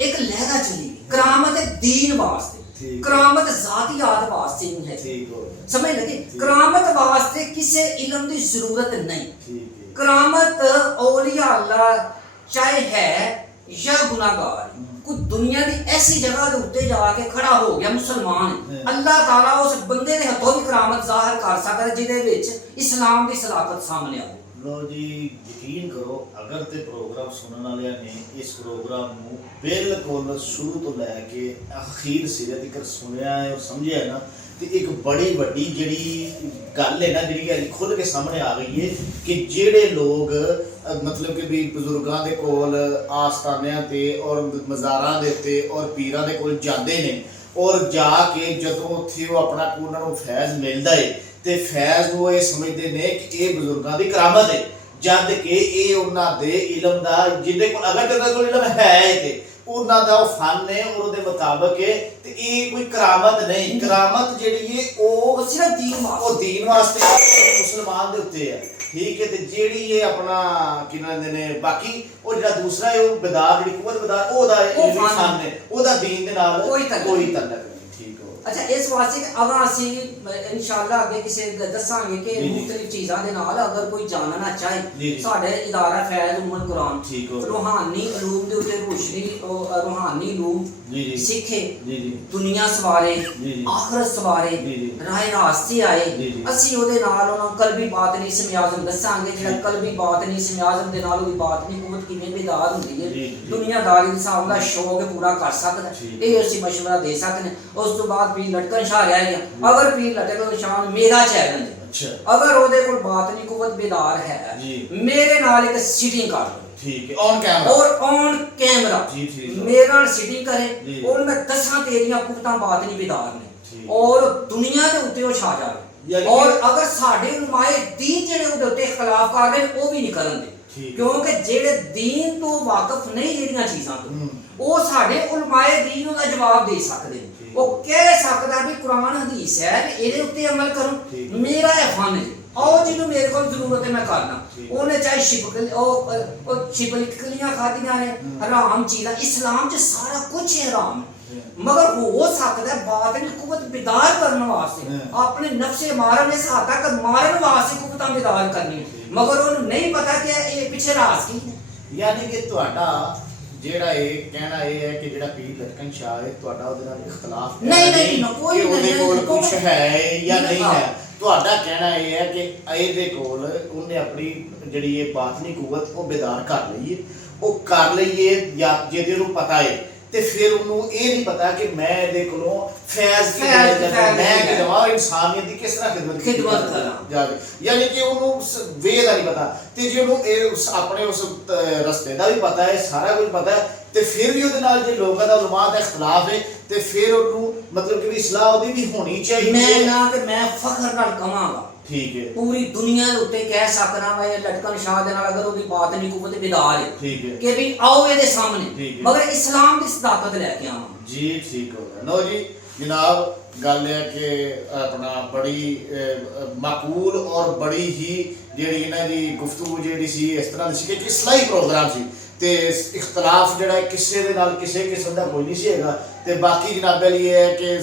ਇੱਕ ਲਹਿਰਾ ਚਲੀ, ਕਰਾਮਤ ਹੈ ਦੀਨ ਵਾਸਤੇ, ਠੀਕ। ਕਰਾਮਤ ਜ਼ਾਤੀਆਤ ਵਾਸਤੇ ਨਹੀਂ ਹੈ। ਠੀਕ ਹੋ ਗਿਆ। ਸਮਝ ਲਗੇ, ਕਰਾਮਤ ਵਾਸਤੇ ਕਿਸੇ ਇਲਮ ਦੀ ਜ਼ਰੂਰਤ ਨਹੀਂ। ਠੀਕ ਹੈ। ਕਰਾਮਤ ਔਲੀਆ ਅੱਲਾ ਚਾਹੇ ਹੈ ਜਾਂ ਗੁਨਾਹਗਾਰ, ਕੋਈ ਦੁਨੀਆ ਦੀ ਐਸੀ ਜਗ੍ਹਾ ਦੇ ਉੱਤੇ ਜਾ ਕੇ ਖੜਾ ਹੋ ਗਿਆ ਮੁਸਲਮਾਨ, ਅੱਲਾਹ ਤਾਲਾ ਉਸ ਬੰਦੇ ਦੇ ਹੱਥੋਂ ਵੀ ਕਰਾਮਤ ਜ਼ਾਹਰ ਕਰ ਸਕਦਾ ਜਿਹਦੇ ਵਿੱਚ ਇਸਲਾਮ ਦੀ ਸਲਾਕਤ ਸਾਹਮਣੇ ਆਵੇ। ਲੋ ਜੀ ਯਕੀਨ ਕਰੋ, ਅਗਰ ਤੇ ਪ੍ਰੋਗਰਾਮ ਸੁਣਨ ਵਾਲਿਆਂ ਨੇ ਇਸ ਪ੍ਰੋਗਰਾਮ ਨੂੰ ਬਿਲਕੁਲ ਸ਼ੁਰੂ ਤੋਂ ਲੈ ਕੇ ਅਖੀਰ ਸਿਰੇ ਤੱਕ ਸੁਣਿਆ ਹੈ ਔਰ ਸਮਝਿਆ ਨਾ, ਤੇ ਇੱਕ ਬੜੀ ਵੱਡੀ ਜਿਹੜੀ ਗੱਲ ਹੈ ਨਾ, ਜਿਹੜੀ ਅੱਜ ਖੁੱਲ੍ਹ ਕੇ ਸਾਹਮਣੇ ਆ ਗਈ ਹੈ ਕਿ ਜਿਹੜੇ ਲੋਕ ਮਤਲਬ ਕਿ ਵੀ ਬਜ਼ੁਰਗਾਂ ਦੇ ਕੋਲ ਆਸਤਾਨਿਆਂ ਤੇ ਔਰ ਮਜ਼ਾਰਾਂ ਦੇ ਉੱਤੇ ਔਰ ਪੀਰਾਂ ਦੇ ਕੋਲ ਜਾਂਦੇ ਨੇ, ਔਰ ਜਾ ਕੇ ਜਦੋਂ ਉੱਥੇ ਉਹ ਆਪਣਾ ਉਹਨਾਂ ਨੂੰ ਫੈਜ਼ ਮਿਲਦਾ ਹੈ ਤੇ ਫੈਜ਼ ਨੂੰ ਇਹ ਸਮਝਦੇ ਨੇ ਕਿ ਇਹ ਬਜ਼ੁਰਗਾਂ ਦੀ ਕਰਾਮਤ ਹੈ, ਜਦ ਕਿ ਇਹ ਉਹਨਾਂ ਦੇ ਇਲਮ ਦਾ, ਜਿਹਦੇ ਕੋਲ ਅਗਰ ਜਿਹਦੇ ਕੋਲ ਇਲਮ ਹੈ ਤੇ ਉਹਨਾਂ ਦਾ ਉਹ ਫਨ ਹੈ ਔਰ ਉਹਦੇ ਮੁਤਾਬਕ ਹੈ, ਤੇ ਇਹ ਕੋਈ ਕਰਾਮਤ ਨਹੀਂ। ਕਰਾਮਤ ਜਿਹੜੀ ਹੈ ਉਹ ਸਿਰਫ ਦੀਨ ਵਾਸਤੇ, ਉਹ ਦੀਨ ਵਾਸਤੇ ਮੁਸਲਮਾਨ ਦੇ ਉੱਤੇ ਹੈ। ਠੀਕ ਹੈ। ਤੇ ਜਿਹੜੀ ਇਹ ਆਪਣਾ ਕੀ ਕਹਿੰਦੇ ਨੇ ਬਾਕੀ ਉਹ ਜਿਹੜਾ ਦੂਸਰਾ ਹੈ ਉਹ ਬਦਾਰ, ਜਿਹੜੀ ਕੁਵਤ ਬਦਾਰ, ਉਹਦਾ ਫਨ ਹੈ, ਉਹਦਾ ਦੀਨ ਦੇ ਨਾਲ ਕੋਈ ਤਲਕ ਨਹੀਂ। ਠੀਕ ਹੋ। ਅੱਛਾ ਇਸ ਵਾਸਤੇ ਅਗਰ ਅਸੀਂ ਇਨਸ਼ਾਅੱਲਾ ਅੱਗੇ ਕਿਸੇ ਦੱਸਾਂਗੇ ਕਿ ਮੁਖਤਲਿਫ ਚੀਜ਼ਾਂ ਦੇ ਨਾਲ ਅਗਰ ਕੋਈ ਜਾਣਨਾ ਚਾਹੇ, ਸਾਡੇ ਇਦਾਰਾ ਫੈਜ਼ ਉਮਰ ਕੁਰਾਨ ਰੂਹਾਨੀ ਉਲੂਮ ਦੇ ਉੱਤੇ ਰੋਸ਼ਨੀ, ਰੂਹਾਨੀ ਉਲੂਮ ਸਿੱਖੇ, ਦੁਨੀਆ ਸਵਾਰੇ, ਆਖਰਤ ਸਵਾਰੇ, ਰਾਹ ਰਾਸਤੇ ਆਏ, ਅਸੀਂ ਉਹਦੇ ਨਾਲ ਉਹਨਾਂ ਕਲਬੀ ਬਾਤਨੀ ਇਸਮ-ਏ-ਆਜ਼ਮ ਦੱਸਾਂਗੇ, ਜਿਹੜਾ ਕਲਬੀ ਬਾਤਨੀ ਇਸਮ-ਏ-ਆਜ਼ਮ ਦੇ ਨਾਲ ਉਹਦੀ ਬਾਤਨੀ ਕੁਵਤ ਕਿਵੇਂ ਬੇਦਾਰ ਹੁੰਦੀ ਹੈ, ਦੁਨੀਆਦਾਰੀ ਇਨਸਾਨ ਦਾ ਸ਼ੌਕ ਪੂਰਾ ਕਰ ਸਕਦਾ, ਇਹ ਅਸੀਂ ਮਸ਼ਵਰਾ ਦੇ ਸਕਦੇ। ਉਸ ਤੋਂ ਬਾਅਦ ਪੀਰ ਲਟਕਣ ਸ਼ਾਹ ਰਹਿ ਗਿਆ। ਅਗਰ ਪੀਰ ਲਟਕਣ ਸ਼ਾਹ ਮੇਰਾ ਚੈਲੰਜ, ਅਗਰ ਉਹਦੇ ਕੋਲ ਬਾਤਨੀ ਕੁਵਤ ਬੇਦਾਰ ਹੈ, ਮੇਰੇ ਨਾਲ ਇੱਕ ਸਿਟਿੰਗ ਕਰ ਲਓ। ਠੀਕ ਹੈ। ਔਨ ਕੈਮਰਾ, ਔਰ ਔਨ ਕੈਮਰਾ ਮੇਰੇ ਨਾਲ ਸਿਟਿੰਗ ਕਰੇ, ਔਰ ਮੈਂ ਦੱਸਾਂ ਤੇਰੀਆਂ ਕੁਵਤਾਂ ਬਾਤਨੀ ਬੇਦਾਰ ਨੇ, ਔਰ ਦੁਨੀਆ ਦੇ ਉੱਤੇ ਉਹ ਛਾ ਜਾਵੇ। ਔਰ ਅਗਰ ਸਾਡੇ ਉਲਮਾਏ ਦੀਨ ਜਿਹੜੇ ਉਹਦੇ ਉੱਤੇ ਇਖਤਲਾਫ ਕਰ ਰਹੇ ਨੇ ਉਹ ਵੀ ਨਹੀਂ ਕਰਨ ਦੇ, ਕਿਉਂਕਿ ਜਿਹੜੇ ਦੀਨ ਤੋਂ ਵਾਕਿਫ ਨਹੀਂ ਜਿਹੜੀਆਂ ਚੀਜ਼ਾਂ ਤੋਂ, ਉਹ ਸਾਡੇ ਉਲਮਾਏ ਦੀਨ ਨੂੰ ਦਾ ਜਵਾਬ ਦੇ ਸਕਦੇ ਨੇ। ਉਹ ਕਹਿ ਸਕਦਾ ਵੀ ਕੁਰਾਨ ਹਦੀਸ ਹੈ, ਇਹਦੇ ਉੱਤੇ ਅਮਲ ਕਰੋ, ਮੇਰਾ ਇਹ ਫਨ ਹੈ, ਆਓ ਜਿਹਨੂੰ ਮੇਰੇ ਕੋਲ ਜ਼ਰੂਰਤ ਹੈ ਮੈਂ ਕਰਨਾ। ਉਹਨੇ ਚਾਹੇ ਛਿਪਕਲੀਆਂ ਖਾਧੀਆਂ ਨੇ, ਹਰਾਮ ਚੀਜ਼ਾਂ, ਇਸਲਾਮ 'ਚ ਸਾਰਾ ਕੁਝ ਹਰਾਮ ਹੈ, ਮਗਰ ਹੋ ਸਕਦਾ ਬਾਤਨੀ ਕੁਵਤ ਬਿਦਾਰ ਕਰਨ ਵਾਸਤੇ, ਆਪਣੇ ਨਫਸੇ ਮਾਰਨ ਇਸ ਹੱਦ ਤੱਕ ਮਾਰਨ ਵਾਸਤੇ ਕੁਵਤਾਂ ਬਿਦਾਰ ਕਰਨੀ, ਮਗਰ ਉਹਨੂੰ ਨਹੀਂ ਪਤਾ ਕਿ ਇਹ ਪਿੱਛੇ ਰਾਜ਼ ਕੀ ਹੈ। ਯਾਨੀ ਕਿ ਤੁਹਾਡਾ ਜਿਹੜਾ ਇਹ ਕਹਿਣਾ ਇਹ ਹੈ ਕਿ ਜਿਹੜਾ ਪੀਰ ਲਟਕਣ ਸ਼ਾਹ ਹੈ, ਤੁਹਾਡਾ ਉਹਦੇ ਨਾਲ ਇਖਤਲਾਫ ਨਹੀਂ, ਕੋਈ ਉਹਦੇ ਕੋਲ ਕੁਝ ਹੈ ਜਾਂ ਨਹੀਂ ਹੈ। ਤੁਹਾਡਾ ਕਹਿਣਾ ਇਹ ਹੈ ਕਿ ਇਹਦੇ ਕੋਲ ਉਹਨੇ ਆਪਣੀ ਜਿਹੜੀ ਇਹ ਬਾਤਨੀ ਕੁਵਤ ਉਹ ਬੇਦਾਰ ਕਰ ਲਈ ਹੈ, ਉਹ ਕਰ ਲਈ ਹੈ, ਜਾਂ ਜੇ ਤੇ ਉਹਨੂੰ ਪਤਾ ਹੈ ਤੇ ਫਿਰ ਉਹਨੂੰ ਇਹ ਨਹੀਂ ਪਤਾ ਕਿ ਮੈਂ ਇਹਦੇ ਕੋਲੋਂ ਫੈਜ਼ ਕੀ ਮੈਂ ਕਿ ਦਵਾ ਇਨਸਾਨੀਅਤ ਦੀ ਕਿਸ ਤਰ੍ਹਾਂ ਖਿਦਮਤ ਕਰਾਂ, ਯਾਨੀ ਕਿ ਉਹਨੂੰ ਵੇ ਦਾ ਨਹੀਂ ਪਤਾ। ਤੇ ਜੇ ਉਹਨੂੰ ਇਹ ਆਪਣੇ ਉਸ ਰਸਤੇ ਦਾ ਵੀ ਪਤਾ ਹੈ, ਸਾਰਾ ਕੁਝ ਪਤਾ ਹੈ, ਤੇ ਫਿਰ ਵੀ ਉਹਦੇ ਨਾਲ ਜੇ ਲੋਕਾਂ ਦਾ ਉਲਮਾ ਦਾ ਇਖਤਲਾਫ ਹੈ ਤੇ ਫਿਰ ਉਹਨੂੰ ਮਤਲਬ ਕਿ ਵੀ ਇਸਲਾਹ ਉਹਦੀ ਵੀ ਹੋਣੀ ਚਾਹੀਦੀ ਹੈ। ਮੈਂ ਨਾ ਤੇ ਮੈਂ ਫਖਰ ਨਾਲ ਕਹਾਂਗਾ, ਠੀਕ ਹੈ, ਪੂਰੀ ਦੁਨੀਆ ਦੇ ਉੱਤੇ ਕਹਿ ਸਕਣਾ ਵਾ ਇਹ ਲਟਕਣ ਸ਼ਾਹ ਦੇ ਨਾਲ ਅਗਰ ਉਹਦੀ ਬਾਤ ਨਹੀਂ ਕੁਵਤ ਬਿਦਾਰ ਹੈ, ਠੀਕ ਹੈ, ਕਿ ਵੀ ਆਓ ਇਹਦੇ ਸਾਹਮਣੇ, ਮਗਰ ਇਸਲਾਮ ਦੀ ਸਦਾਕਤ ਲੈ ਕੇ ਆਵਾਂ। ਜੀ ਠੀਕ ਹੋ ਗਿਆ। ਲਓ ਜੀ ਜਨਾਬ, ਗੱਲ ਹੈ ਕਿ ਆਪਣਾ ਬੜੀ ਮਾਕੂਲ ਔਰ ਬੜੀ ਹੀ ਜਿਹੜੀ ਇਹਨਾਂ ਦੀ ਗੁਫ਼ਤਗੂ ਜਿਹੜੀ ਸੀ ਇਸ ਤਰ੍ਹਾਂ ਦੀ ਸੀ ਕਿ ਇਸਲਾਹੀ ਪ੍ਰੋਗਰਾਮ ਸੀ, ਤੇ ਇਖਤਲਾਫ ਜਿਹੜਾ ਕਿਸੇ ਦੇ ਨਾਲ ਕਿਸੇ ਕਿਸਮ ਦਾ ਕੋਈ ਨਹੀਂ ਸੀ ਹੈਗਾ। ਤੇ ਬਾਕੀ ਜਨਾਬ ਲਈ ਇਹ ਹੈ ਕਿ